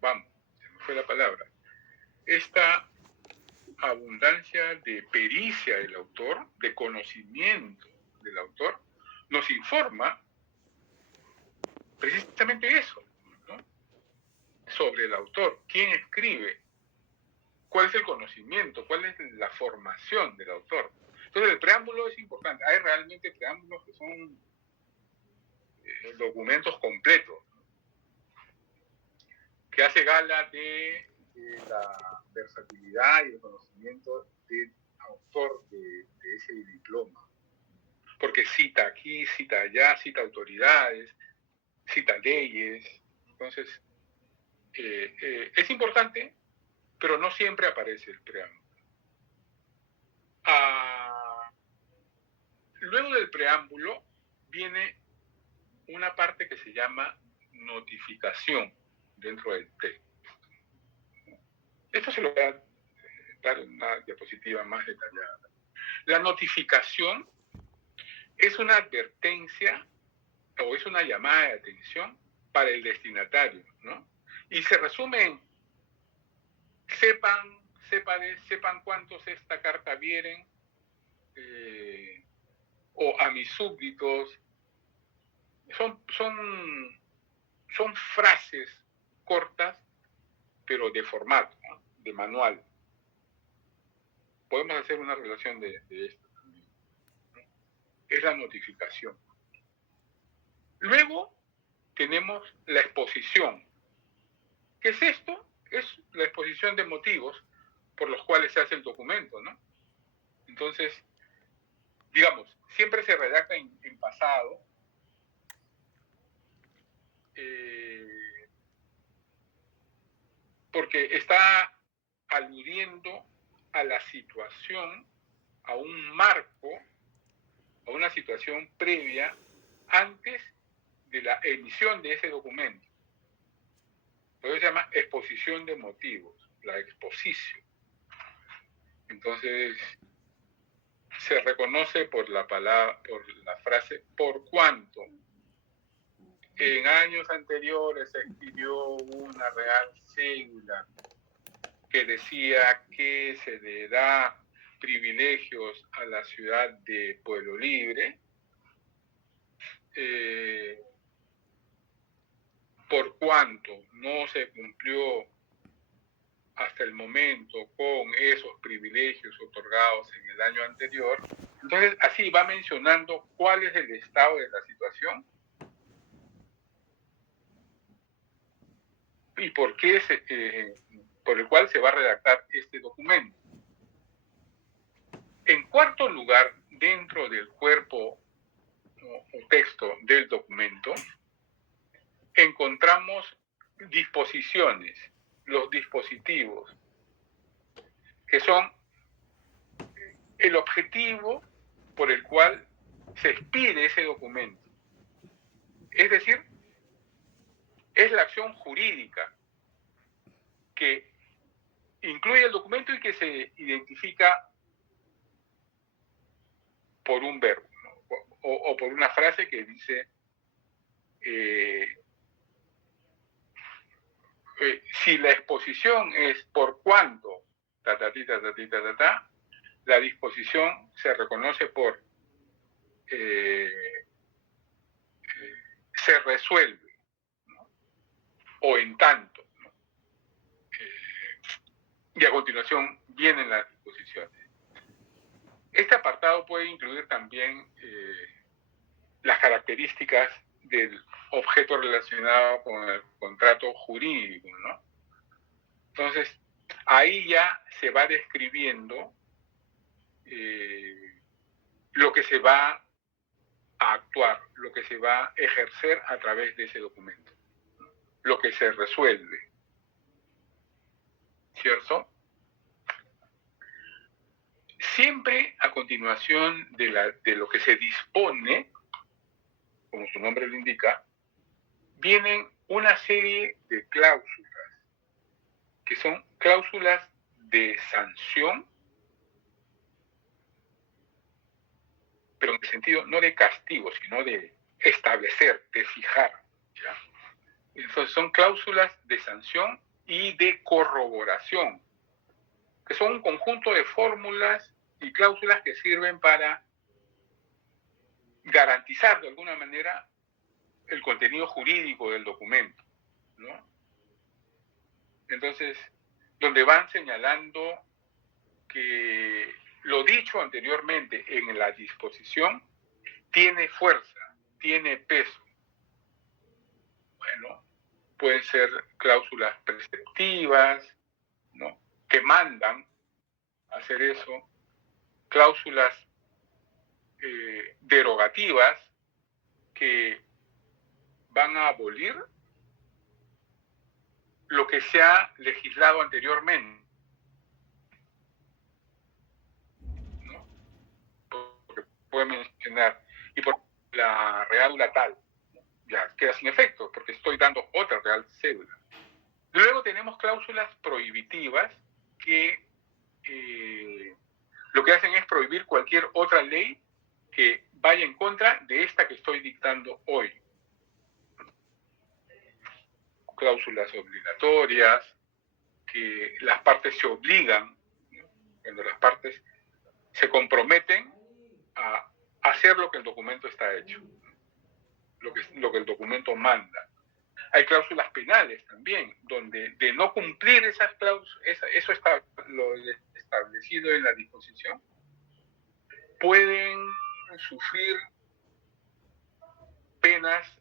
vamos, se me fue la palabra, esta abundancia de pericia del autor, de conocimiento del autor, nos informa precisamente eso, ¿no? Sobre el autor, quién escribe, cuál es el conocimiento, cuál es la formación del autor. Entonces el preámbulo es importante. Hay realmente preámbulos que son documentos completos, que hace gala de la versatilidad y el conocimiento del autor de ese diploma. Porque cita aquí, cita allá, cita autoridades, cita leyes. Entonces, es importante, pero no siempre aparece el preámbulo. Luego del preámbulo viene una parte que se llama notificación dentro del texto. Esto se lo voy a dar en una diapositiva más detallada. La notificación es una advertencia o es una llamada de atención para el destinatario, ¿no? Y se resume en sepan cuántos esta carta vieren o a mis súbditos, son frases cortas, pero de formato, ¿no? De manual. Podemos hacer una relación de esto también, ¿no? Es la notificación. Luego tenemos la exposición. ¿Qué es esto? Es la exposición de motivos por los cuales se hace el documento, ¿no? Entonces, digamos, siempre se redacta en pasado, porque está aludiendo a la situación, a un marco, a una situación previa antes de la emisión de ese documento. Por eso se llama exposición de motivos, la exposición. Entonces, se reconoce por la palabra, por la frase por cuanto. En años anteriores se expidió una real cédula que decía que se le da privilegios a la ciudad de Pueblo Libre, por cuanto no se cumplió hasta el momento con esos privilegios otorgados en el año anterior. Entonces, así va mencionando cuál es el estado de la situación y por el cual se va a redactar este documento. En cuarto lugar, dentro del cuerpo o texto del documento, encontramos disposiciones, los dispositivos, que son el objetivo por el cual se expide ese documento. Es decir, es la acción jurídica que incluye el documento y que se identifica por un verbo, ¿no? o por una frase que dice si la exposición es por cuanto, la disposición se reconoce por se resuelve, ¿no? O en tanto, ¿no? Y a continuación vienen las disposiciones. Este apartado puede incluir también las características del objeto relacionado con el contrato jurídico, ¿no? Entonces, ahí ya se va describiendo lo que se va a actuar, lo que se va a ejercer a través de ese documento, lo que se resuelve, ¿cierto? Siempre a continuación de lo que se dispone, como su nombre lo indica, vienen una serie de cláusulas, que son cláusulas de sanción, pero en el sentido no de castigo, sino de establecer, de fijar, ¿ya? Entonces son cláusulas de sanción y de corroboración, que son un conjunto de fórmulas y cláusulas que sirven para garantizar de alguna manera el contenido jurídico del documento, ¿no? Entonces, donde van señalando que lo dicho anteriormente en la disposición tiene fuerza, tiene peso. Bueno, pueden ser cláusulas preceptivas, ¿no? Que mandan a hacer eso, cláusulas derogativas que van a abolir lo que se ha legislado anteriormente, ¿no? Porque puede mencionar, y por la real tal, ya queda sin efecto, porque estoy dando otra real cédula. Luego tenemos cláusulas prohibitivas que lo que hacen es prohibir cualquier otra ley que vaya en contra de esta que estoy dictando hoy. Cláusulas obligatorias, que las partes se obligan, ¿no? Cuando las partes se comprometen a hacer lo que el documento está hecho, lo que el documento manda. Hay cláusulas penales también, donde de no cumplir esas cláusulas, eso está lo establecido en la disposición, pueden sufrir penas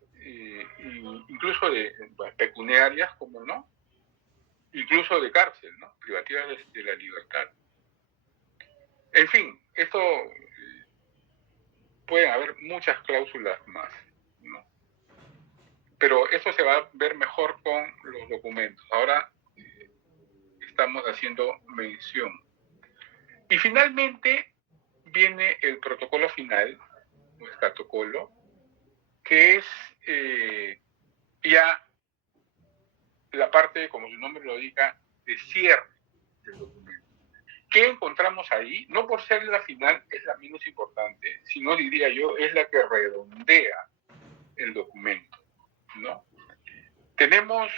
incluso pecuniarias, como no, incluso de cárcel, ¿no? Privativas de la libertad. En fin, esto pueden haber muchas cláusulas más, ¿no? Pero eso se va a ver mejor con los documentos. Ahora estamos haciendo mención. Y finalmente viene el protocolo final, o el protocolo, que es ya la parte, como su nombre lo indica, de cierre del documento. ¿Qué encontramos ahí? No por ser la final es la menos importante, sino, diría yo, es la que redondea el documento, ¿no? Tenemos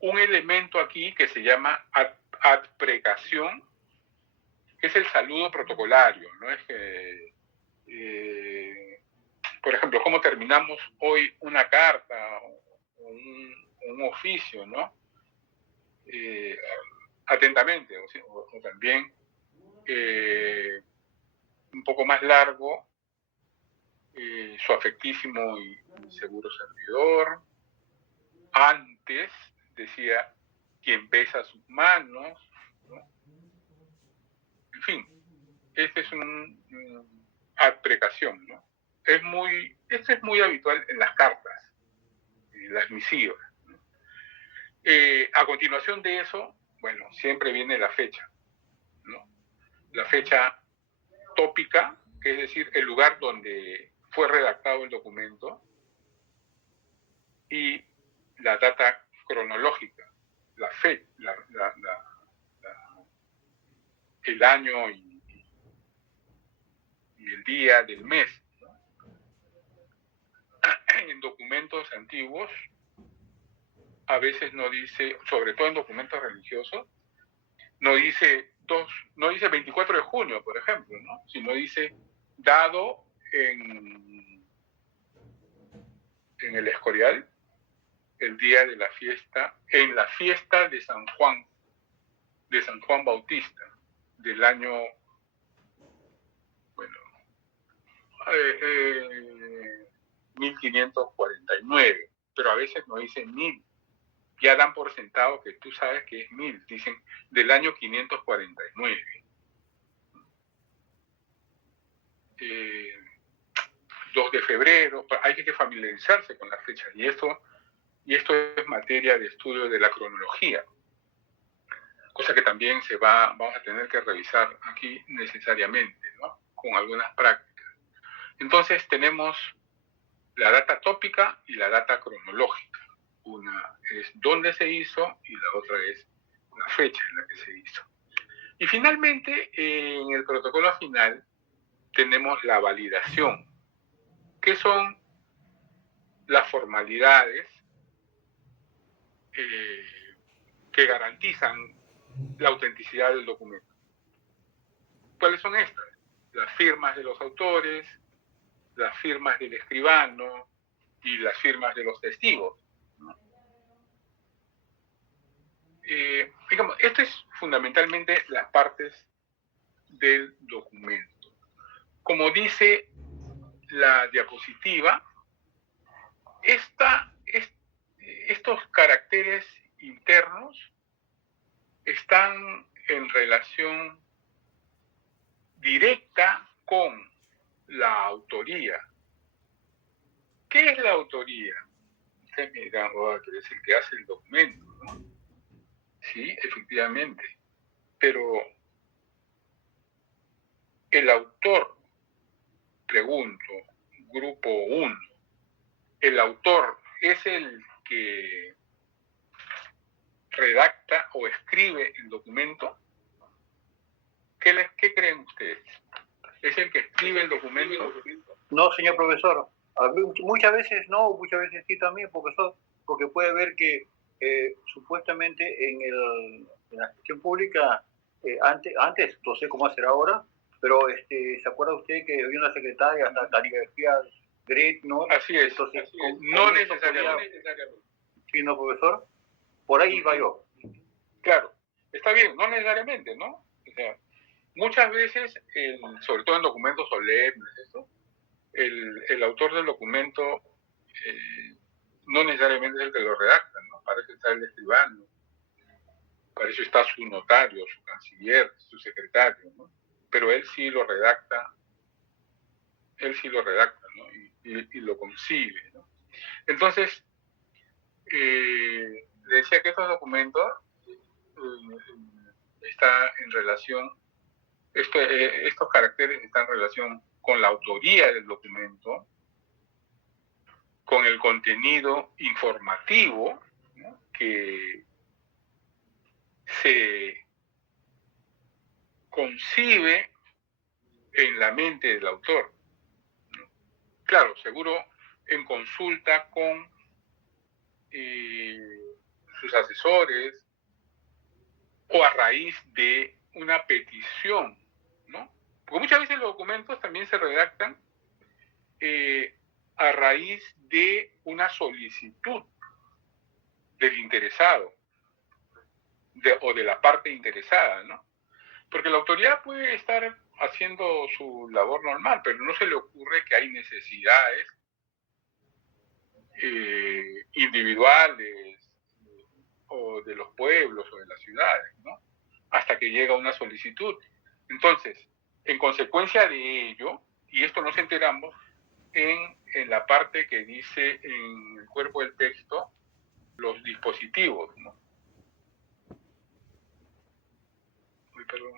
un elemento aquí que se llama adprecación, que es el saludo protocolario, ¿no? Es que, por ejemplo, cómo terminamos hoy una carta o un oficio, ¿no? Atentamente, o también un poco más largo, su afectísimo y seguro servidor. Antes decía quien besa sus manos, ¿no? En fin, este es un adprecación, ¿no? Esto es muy habitual en las cartas, en las misivas, ¿no? A continuación de eso, bueno, siempre viene la fecha, ¿no? La fecha tópica, que es decir, el lugar donde fue redactado el documento, y la data cronológica, la fe, el año y el día del mes, ¿no? En documentos antiguos a veces no dice, sobre todo en documentos religiosos, no dice 24 de junio, por ejemplo, ¿no? Sino dice dado en el Escorial, el día de la fiesta, en la fiesta de San Juan Bautista, del año, bueno, 1549, pero a veces no dicen 1000. Ya dan por sentado que tú sabes que es 1000, dicen del año 549. 2 de febrero, hay que familiarizarse con las fechas, y esto es materia de estudio de la cronología, cosa que también vamos a tener que revisar aquí necesariamente, ¿no? Con algunas prácticas. Entonces tenemos la data tópica y la data cronológica. Una es dónde se hizo y la otra es la fecha en la que se hizo. Y finalmente, en el protocolo final, tenemos la validación, que son las formalidades que garantizan la autenticidad del documento. ¿Cuáles son estas? Las firmas de los autores, las firmas del escribano y las firmas de los testigos, ¿no? Digamos, esto es fundamentalmente las partes del documento. Como dice la diapositiva, estos caracteres internos están en relación directa con la autoría. ¿Qué es la autoría? Ustedes me dirán, que es el que hace el documento, ¿no? Sí, efectivamente. Pero el autor, pregunto, grupo 1, el autor es el que redacta o escribe el documento. ¿Qué creen ustedes? ¿Es el que escribe el documento? No, señor profesor. Muchas veces no, muchas veces sí también, profesor, porque puede ver que supuestamente en la gestión pública, antes, no sé cómo hacer ahora, Pero ¿se acuerda usted que había una secretaria, la caligrafía Gret, ¿no? Así es. Entonces, Así es. con No eso necesariamente. ¿sí, no, profesor? Por ahí va yo. Claro, está bien, no necesariamente, ¿no? O sea, muchas veces, sobre todo en documentos solemnes, el autor del documento no necesariamente es el que lo redacta, ¿no? Para eso está el escribano, para eso está su notario, su canciller, su secretario, ¿no? Pero él sí lo redacta, ¿no? Y lo concibe, ¿no? Entonces, le decía que estos documentos están en relación, estos caracteres están en relación con la autoría del documento, con el contenido informativo, ¿no? Que se concibe en la mente del autor. Claro, seguro en consulta con sus asesores o a raíz de una petición, ¿no? Porque muchas veces los documentos también se redactan a raíz de una solicitud del interesado o de la parte interesada, ¿no? Porque la autoridad puede estar haciendo su labor normal, pero no se le ocurre que hay necesidades individuales o de los pueblos o de las ciudades, ¿no? Hasta que llega una solicitud. Entonces, en consecuencia de ello, y esto nos enteramos en la parte que dice en el cuerpo del texto, los dispositivos, ¿no? Uy, perdón.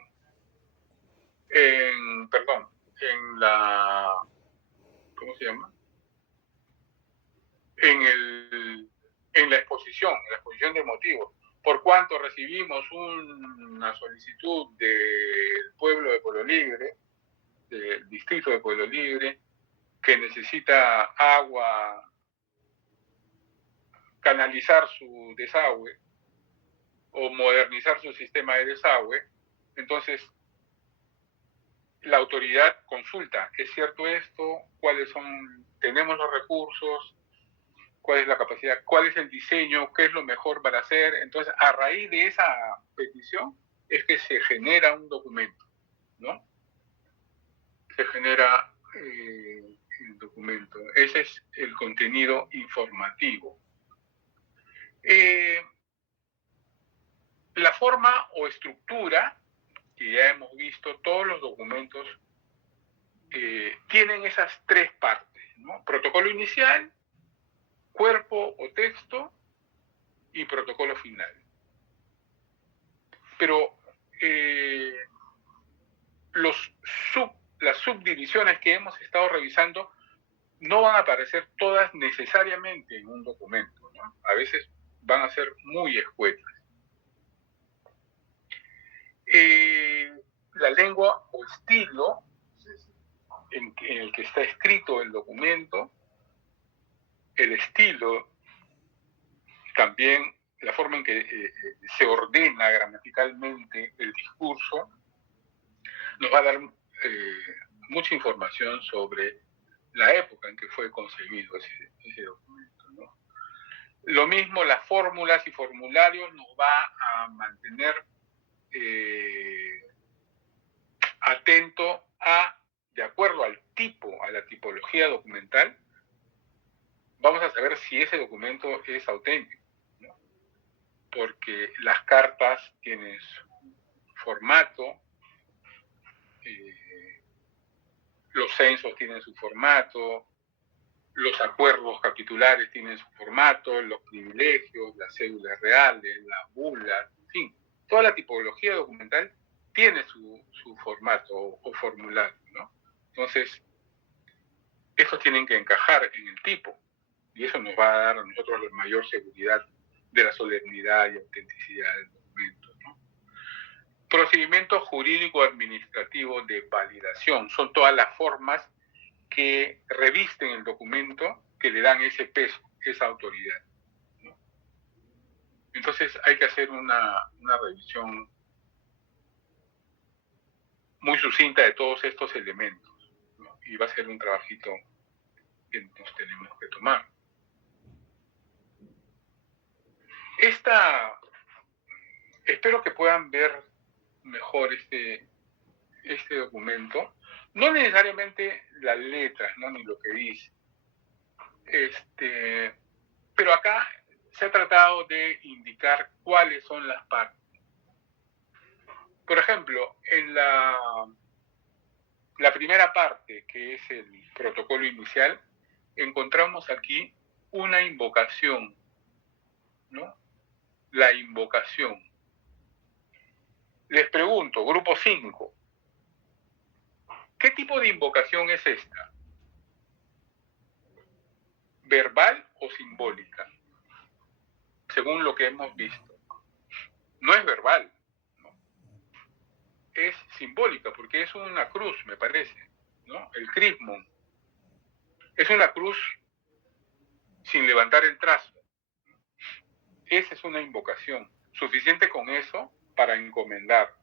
En la, ¿cómo se llama? En la exposición de motivos. Por cuanto recibimos una solicitud del pueblo de Pueblo Libre, del distrito de Pueblo Libre, que necesita agua, canalizar su desagüe o modernizar su sistema de desagüe, entonces la autoridad consulta, ¿es cierto esto? ¿Cuáles son? ¿Tenemos los recursos? ¿Cuál es la capacidad? ¿Cuál es el diseño? ¿Qué es lo mejor para hacer? Entonces, a raíz de esa petición es que se genera un documento, ¿no? Se genera el documento. Ese es el contenido informativo. La forma o estructura, que ya hemos visto, todos los documentos tienen esas tres partes, ¿no? Protocolo inicial, cuerpo o texto y protocolo final. Pero las subdivisiones que hemos estado revisando no van a aparecer todas necesariamente en un documento, ¿no? A veces van a ser muy escuetas. La lengua o estilo en el que está escrito el documento, el estilo, también la forma en que se ordena gramaticalmente el discurso, nos va a dar mucha información sobre la época en que fue concebido ese documento, ¿no? Lo mismo, las fórmulas y formularios nos va a mantener atento de acuerdo al tipo, a la tipología documental, vamos a saber si ese documento es auténtico, ¿no? Porque las cartas tienen su formato, los censos tienen su formato, los acuerdos capitulares tienen su formato, los privilegios, las cédulas reales, las bulas, en fin, toda la tipología documental tiene su formato o formulario, ¿no? Entonces, estos tienen que encajar en el tipo, y eso nos va a dar a nosotros la mayor seguridad de la solemnidad y autenticidad del documento, ¿no? Procedimiento jurídico-administrativo de validación. Son todas las formas que revisten el documento, que le dan ese peso, esa autoridad, ¿no? Entonces hay que hacer una revisión muy sucinta de todos estos elementos, ¿no? Y va a ser un trabajito que nos tenemos que tomar. Espero que puedan ver mejor este documento, no necesariamente las letras, ¿no? Ni lo que dice. Pero acá se ha tratado de indicar cuáles son las partes. Por ejemplo, en la primera parte, que es el protocolo inicial, encontramos aquí una invocación, ¿no? La invocación. Les pregunto, grupo 5, ¿qué tipo de invocación es esta? ¿Verbal o simbólica? Según lo que hemos visto. No es verbal, ¿no? Es simbólica, porque es una cruz, me parece, ¿no? El crismon. Es una cruz sin levantar el trazo. Esa es una invocación. Suficiente con eso para encomendar.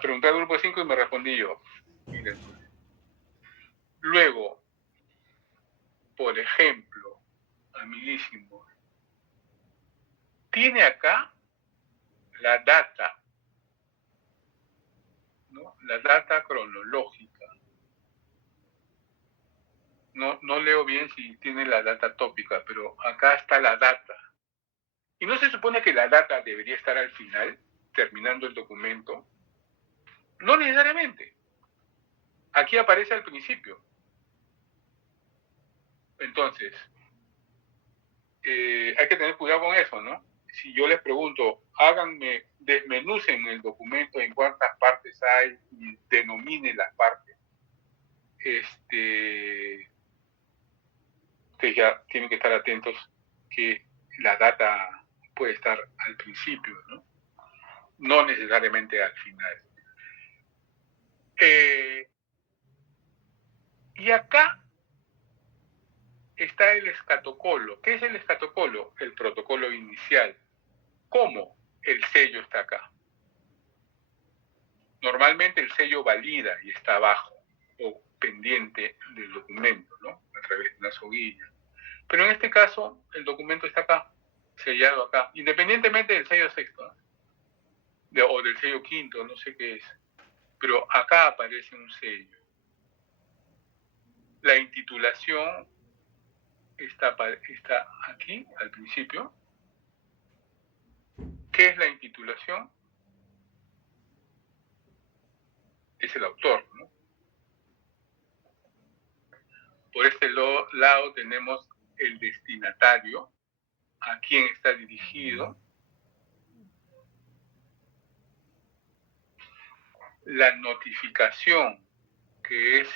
Pregunté al grupo 5 y me respondí yo. Miren. Luego, por ejemplo, amiguísimo, tiene acá la data, ¿no? La data cronológica. No leo bien si tiene la data tópica, pero acá está la data. ¿Y no se supone que la data debería estar al final, terminando el documento? No necesariamente. Aquí aparece al principio. Entonces, hay que tener cuidado con eso, ¿no? Si yo les pregunto, desmenucen el documento en cuántas partes hay y denominen las partes, ustedes ya tienen que estar atentos que la data puede estar al principio, ¿no? No necesariamente al final. Y acá está el escatocolo. ¿Qué es el escatocolo? El protocolo inicial. ¿Cómo? El sello está acá. Normalmente el sello valida y está abajo o pendiente del documento, ¿no? A través de una soguilla. Pero en este caso, el documento está acá, sellado acá, independientemente del sello sexto, ¿no? O del sello quinto, no sé qué es. Pero acá aparece un sello. La intitulación está aquí, al principio. ¿Qué es la intitulación? Es el autor, ¿no? Por este lado tenemos el destinatario, a quién está dirigido, la notificación, que es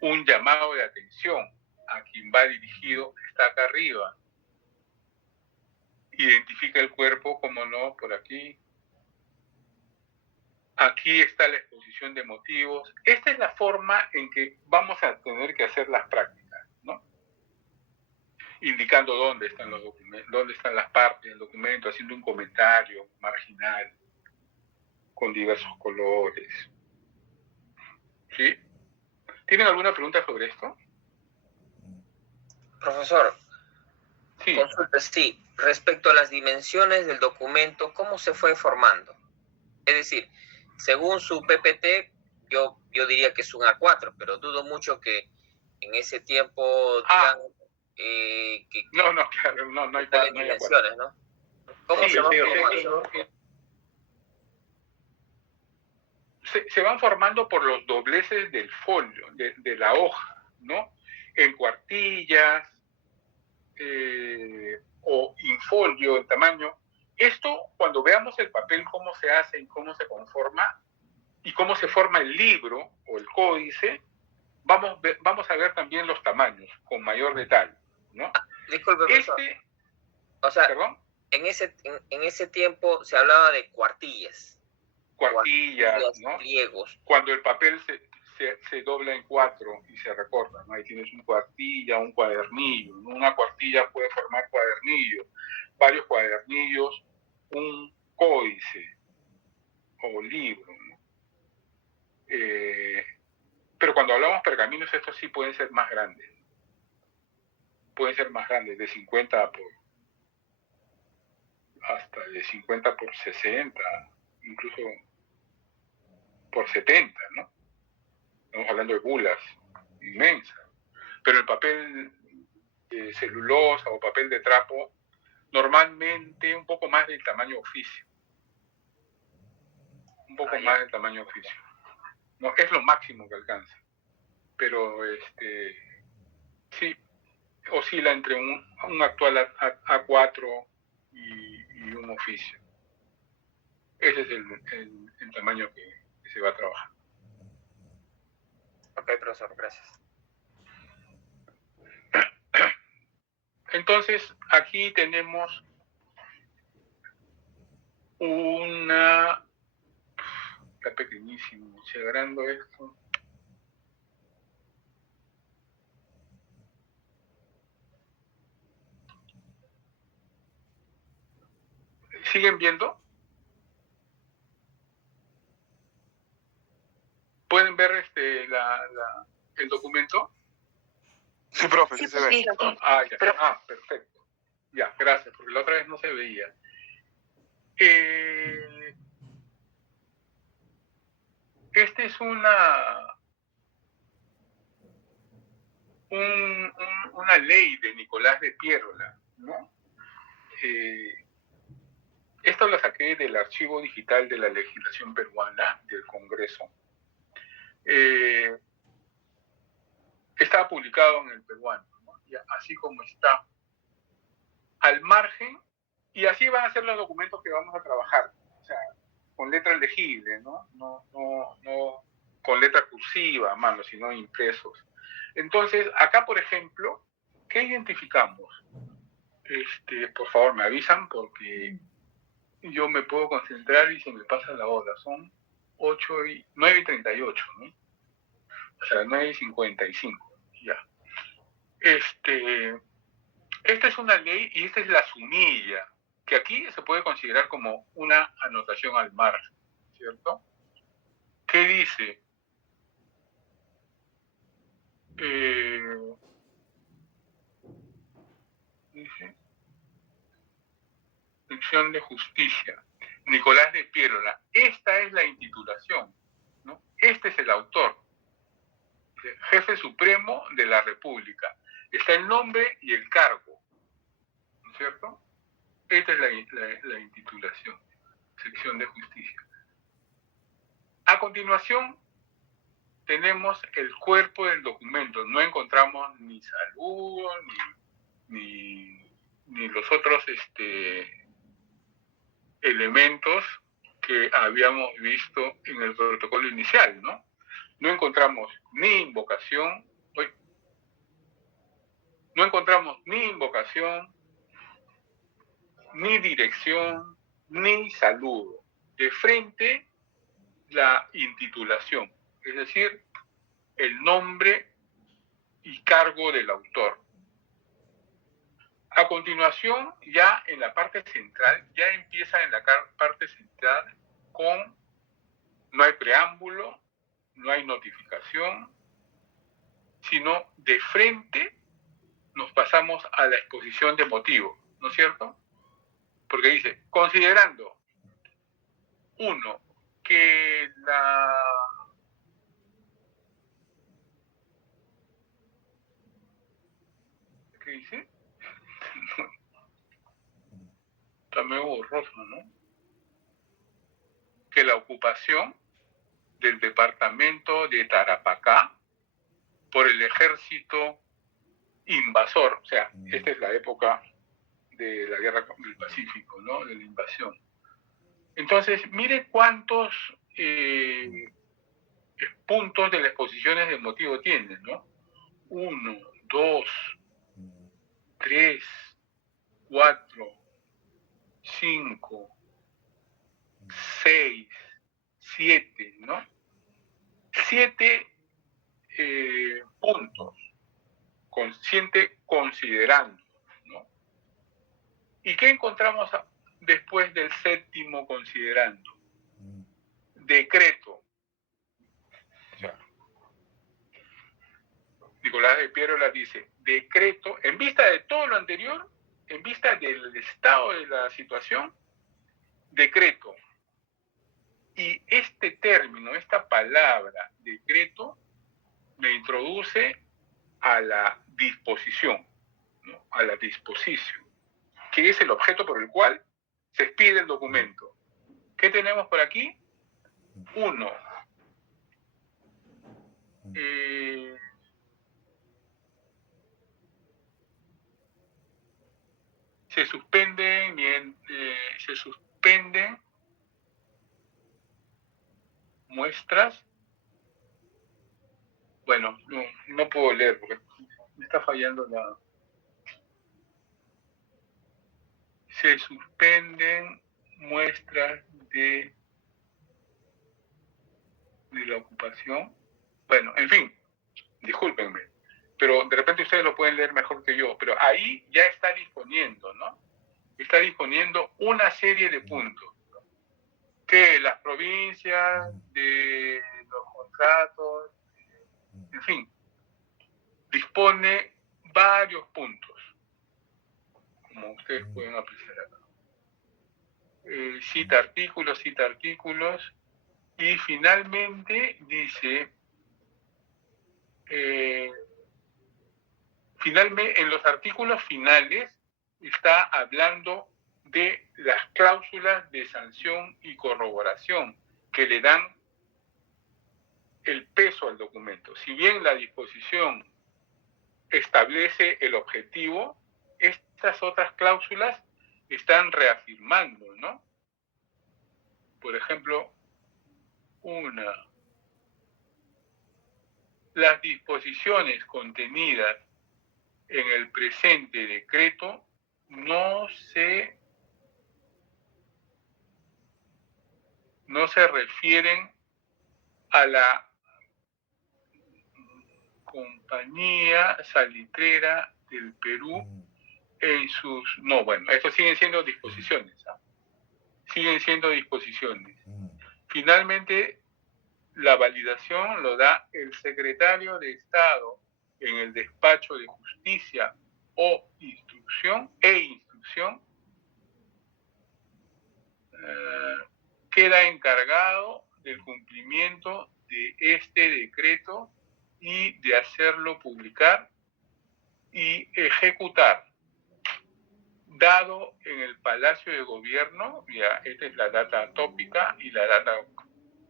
un llamado de atención a quien va dirigido, está acá arriba. Identifica el cuerpo, como no, por aquí. Aquí está la exposición de motivos. Esta es la forma en que vamos a tener que hacer las prácticas, ¿no? Indicando dónde están los documentos, dónde están las partes del documento, haciendo un comentario marginal con diversos colores. ¿Sí? ¿Tienen alguna pregunta sobre esto? Profesor, sí. Consulta, sí, respecto a las dimensiones del documento, ¿cómo se fue formando? Es decir, según su PPT, yo diría que es un A4, pero dudo mucho que en ese tiempo digan claro, no hay dimensiones, ¿no? ¿Cómo se va formando? Se van formando por los dobleces del folio, de la hoja, ¿no? En cuartillas o infolio, en tamaño. Esto, cuando veamos el papel, cómo se hace y cómo se conforma, y cómo se forma el libro o el códice, vamos a ver también los tamaños con mayor detalle, ¿no? Disculpe, profesor. O sea, ¿perdón? En ese tiempo se hablaba de cuartillas, ¿no? Pliegos. Cuando el papel se dobla en 4 y se recorta, ¿no? Ahí tienes una cuartilla, un cuadernillo, ¿no? Una cuartilla puede formar cuadernillo, varios cuadernillos, un códice, o libro, ¿no? Pero cuando hablamos pergaminos, estos sí pueden ser más grandes. Pueden ser más grandes, de 50 por hasta de 50 por 60, incluso por 70, ¿no? Estamos hablando de bulas inmensas. Pero el papel de celulosa o papel de trapo, normalmente un poco más del tamaño oficio. Un poco más del tamaño oficio. No, es lo máximo que alcanza. Pero sí, oscila entre un actual A4 y un oficio. Ese es el tamaño que se va a trabajar. Ok, profesor, gracias. Entonces, aquí tenemos una... Está pequeñísimo, si agrando esto... ¿Siguen viendo? ¿Pueden ver el documento? Sí, profe, sí se ve. Sí, Ya. Perfecto. Ya, gracias, porque la otra vez no se veía. Este es una ley de Nicolás de Piérola, ¿no? Esto lo saqué del archivo digital de la legislación peruana del Congreso. Estaba publicado en el peruano, ¿no? Ya, así como está. Al margen, y así van a ser los documentos que vamos a trabajar, o sea, con letra legible, ¿no? No con letra cursiva a mano, sino impresos. Entonces, acá, por ejemplo, ¿qué identificamos? Por favor, me avisan porque yo me puedo concentrar y se me pasa la hora. Son 9:38, ¿no? O sea, 9:55, ya. Esta es una ley y esta es la sumilla, que aquí se puede considerar como una anotación al margen, ¿cierto? ¿Qué dice? Dice, Sección de Justicia, Nicolás de Piérola. Esta es la intitulación, ¿no? Este es el autor, Jefe Supremo de la República. Está el nombre y el cargo, ¿no es cierto? Esta es la intitulación, Sección de Justicia. A continuación, tenemos el cuerpo del documento. No encontramos ni saludos, ni los otros elementos que habíamos visto en el protocolo inicial, ¿no? No encontramos ni invocación, ni dirección, ni saludo. De frente, la intitulación, es decir, el nombre y cargo del autor. A continuación, ya en la parte central, ya empieza en la parte central con, no hay preámbulo, no hay notificación, sino de frente nos pasamos a la exposición de motivos, ¿no es cierto? Porque dice, considerando, uno, que ¿qué dice? Está medio borroso, ¿no? Que la ocupación del departamento de Tarapacá por el ejército invasor, o sea, esta es la época de la guerra del Pacífico, ¿no? De la invasión. Entonces, mire cuántos puntos de las exposiciones de motivo tienen, ¿no? 1, 2, 3, 4, 5, 6, 7, ¿no? 7 puntos, consciente considerando, ¿no? ¿Y qué encontramos después del séptimo considerando? decreto. O sea, Nicolás de Piérola dice, decreto, en vista de todo lo anterior, en vista del estado de la situación, decreto. Y este término, esta palabra, decreto, me introduce a la disposición, ¿no? A la disposición, que es el objeto por el cual se expide el documento. ¿Qué tenemos por aquí? 1. Se suspenden muestras. Bueno, no puedo leer porque me está fallando la... Se suspenden muestras de la ocupación. Bueno, en fin, discúlpenme, pero de repente ustedes lo pueden leer mejor que yo, pero ahí ya está disponiendo, ¿no? Está disponiendo una serie de puntos, ¿no? Que las provincias, de los contratos, en fin, dispone varios puntos, como ustedes pueden apreciar acá. Cita artículos, y finalmente dice, finalmente en los artículos finales está hablando de las cláusulas de sanción y corroboración que le dan el peso al documento. Si bien la disposición establece el objetivo, estas otras cláusulas están reafirmando, ¿no? Por ejemplo, las disposiciones contenidas en el presente decreto no se refieren a la Compañía Salitrera del Perú en sus... No, bueno, estos siguen siendo disposiciones, ¿eh? Siguen siendo disposiciones. Finalmente, la validación lo da el secretario de Estado en el despacho de justicia o instrucción, queda encargado del cumplimiento de este decreto y de hacerlo publicar y ejecutar, dado en el Palacio de Gobierno, ya esta es la data tópica y la data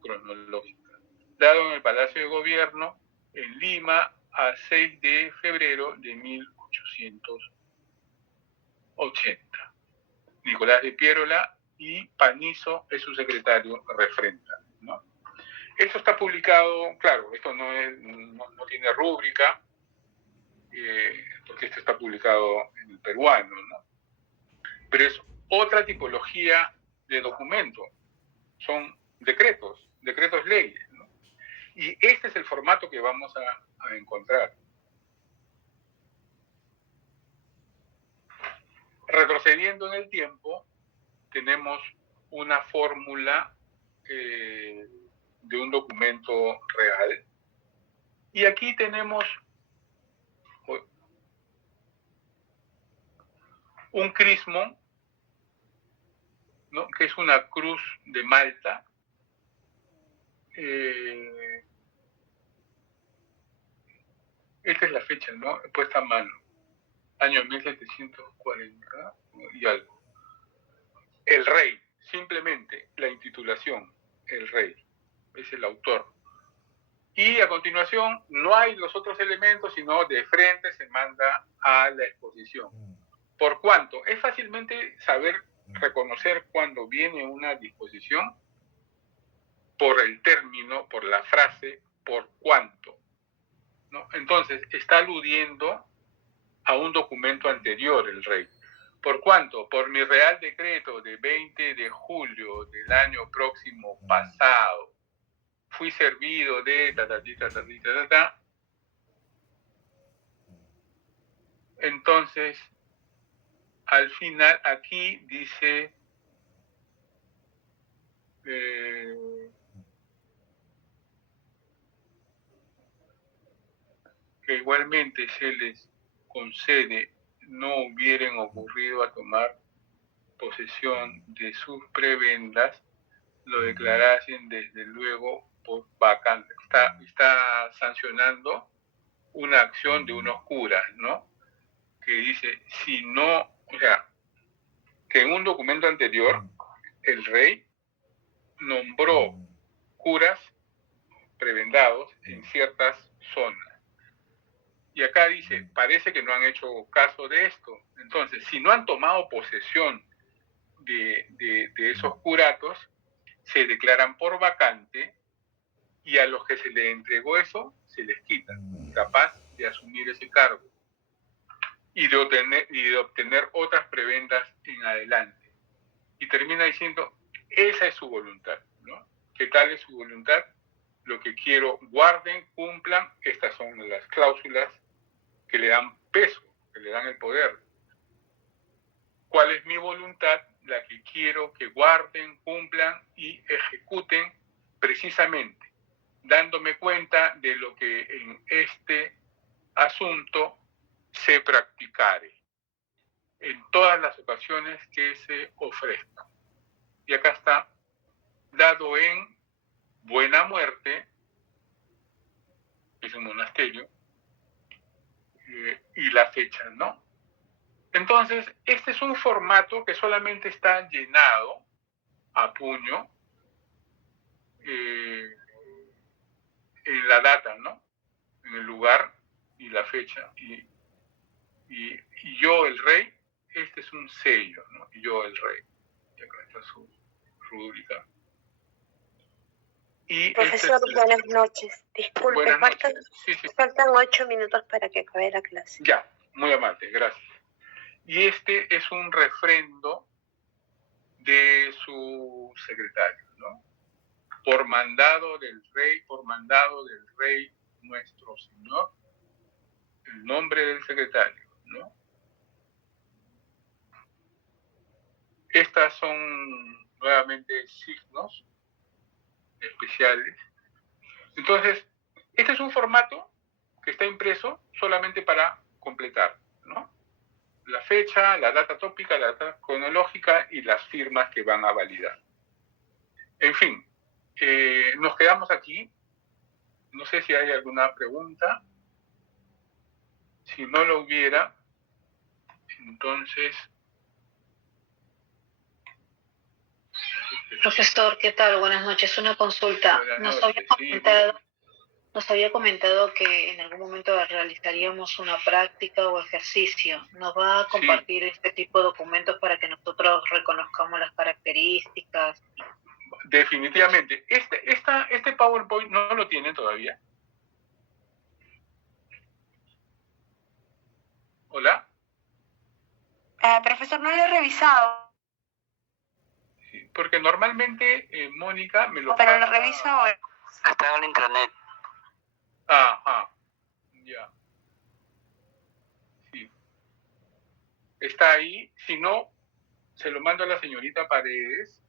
cronológica, dado en el Palacio de Gobierno en Lima a 6 de febrero de 1880. Nicolás de Piérola y Panizo es su secretario referente, ¿no? Esto está publicado, claro, esto no tiene rúbrica, porque esto está publicado en el peruano, ¿no? Pero es otra tipología de documento, son decretos leyes, ¿no? Y este es el formato que vamos a encontrar. Retrocediendo en el tiempo, tenemos una fórmula de un documento real. Y aquí tenemos un crismón, ¿no? Que es una cruz de Malta. Esta es la fecha, ¿no? Puesta a mano. Año 1740 y algo. El rey, simplemente la intitulación, el rey, es el autor. Y a continuación no hay los otros elementos, sino de frente se manda a la exposición. ¿Por cuánto? Es fácilmente reconocer cuando viene una disposición por el término, por la frase, por cuánto, ¿no? Entonces, está aludiendo a un documento anterior, el rey. ¿Por cuánto? Por mi real decreto de 20 de julio del año próximo pasado, fui servido de Entonces, al final, aquí dice que igualmente se les concede no hubieran ocurrido a tomar posesión de sus prebendas, lo declarasen desde luego por vacante. Está sancionando una acción de unos curas, ¿no? Que dice, si no, o sea, que en un documento anterior el rey nombró curas prebendados en ciertas zonas. Y acá dice, parece que no han hecho caso de esto. Entonces, si no han tomado posesión de esos curatos, se declaran por vacante y a los que se les entregó eso, se les quita, capaz de asumir ese cargo y de obtener otras prebendas en adelante. Y termina diciendo, esa es su voluntad, ¿no? ¿Qué tal es su voluntad? Lo que quiero, guarden, cumplan, estas son las cláusulas que le dan peso, que le dan el poder. ¿Cuál es mi voluntad? La que quiero que guarden, cumplan y ejecuten precisamente, dándome cuenta de lo que en este asunto se practicare, en todas las ocasiones que se ofrezcan. Y acá está, dado en Buena Muerte, que es un monasterio, y la fecha, ¿no? Entonces, este es un formato que solamente está llenado a puño en la data, ¿no? En el lugar y la fecha. Y yo, el rey, este es un sello, ¿no? Yo, el rey. Y acá está su rúbrica. Y Profesor, buenas noches. Disculpe, buenas noches. Faltan 8 minutos para que acabe la clase. Ya, muy amable, gracias. Y este es un refrendo de su secretario, ¿no? Por mandado del rey nuestro Señor, el nombre del secretario, ¿no? Estas son nuevamente signos especiales. Entonces, este es un formato que está impreso solamente para completar, ¿no? La fecha, la data tópica, la data cronológica y las firmas que van a validar. En fin, nos quedamos aquí. No sé si hay alguna pregunta. Si no lo hubiera, entonces... Profesor, ¿qué tal? Buenas noches. Una consulta. Nos había comentado que en algún momento realizaríamos una práctica o ejercicio. ¿Nos va a compartir este tipo de documentos para que nosotros reconozcamos las características? Definitivamente. Este PowerPoint no lo tienen todavía. ¿Hola? Profesor, no lo he revisado. Sí, porque normalmente Mónica me lo Pero pasa. lo reviso ahora. Está en internet. Ajá, ya. Sí. Está ahí. Si no, se lo mando a la señorita Paredes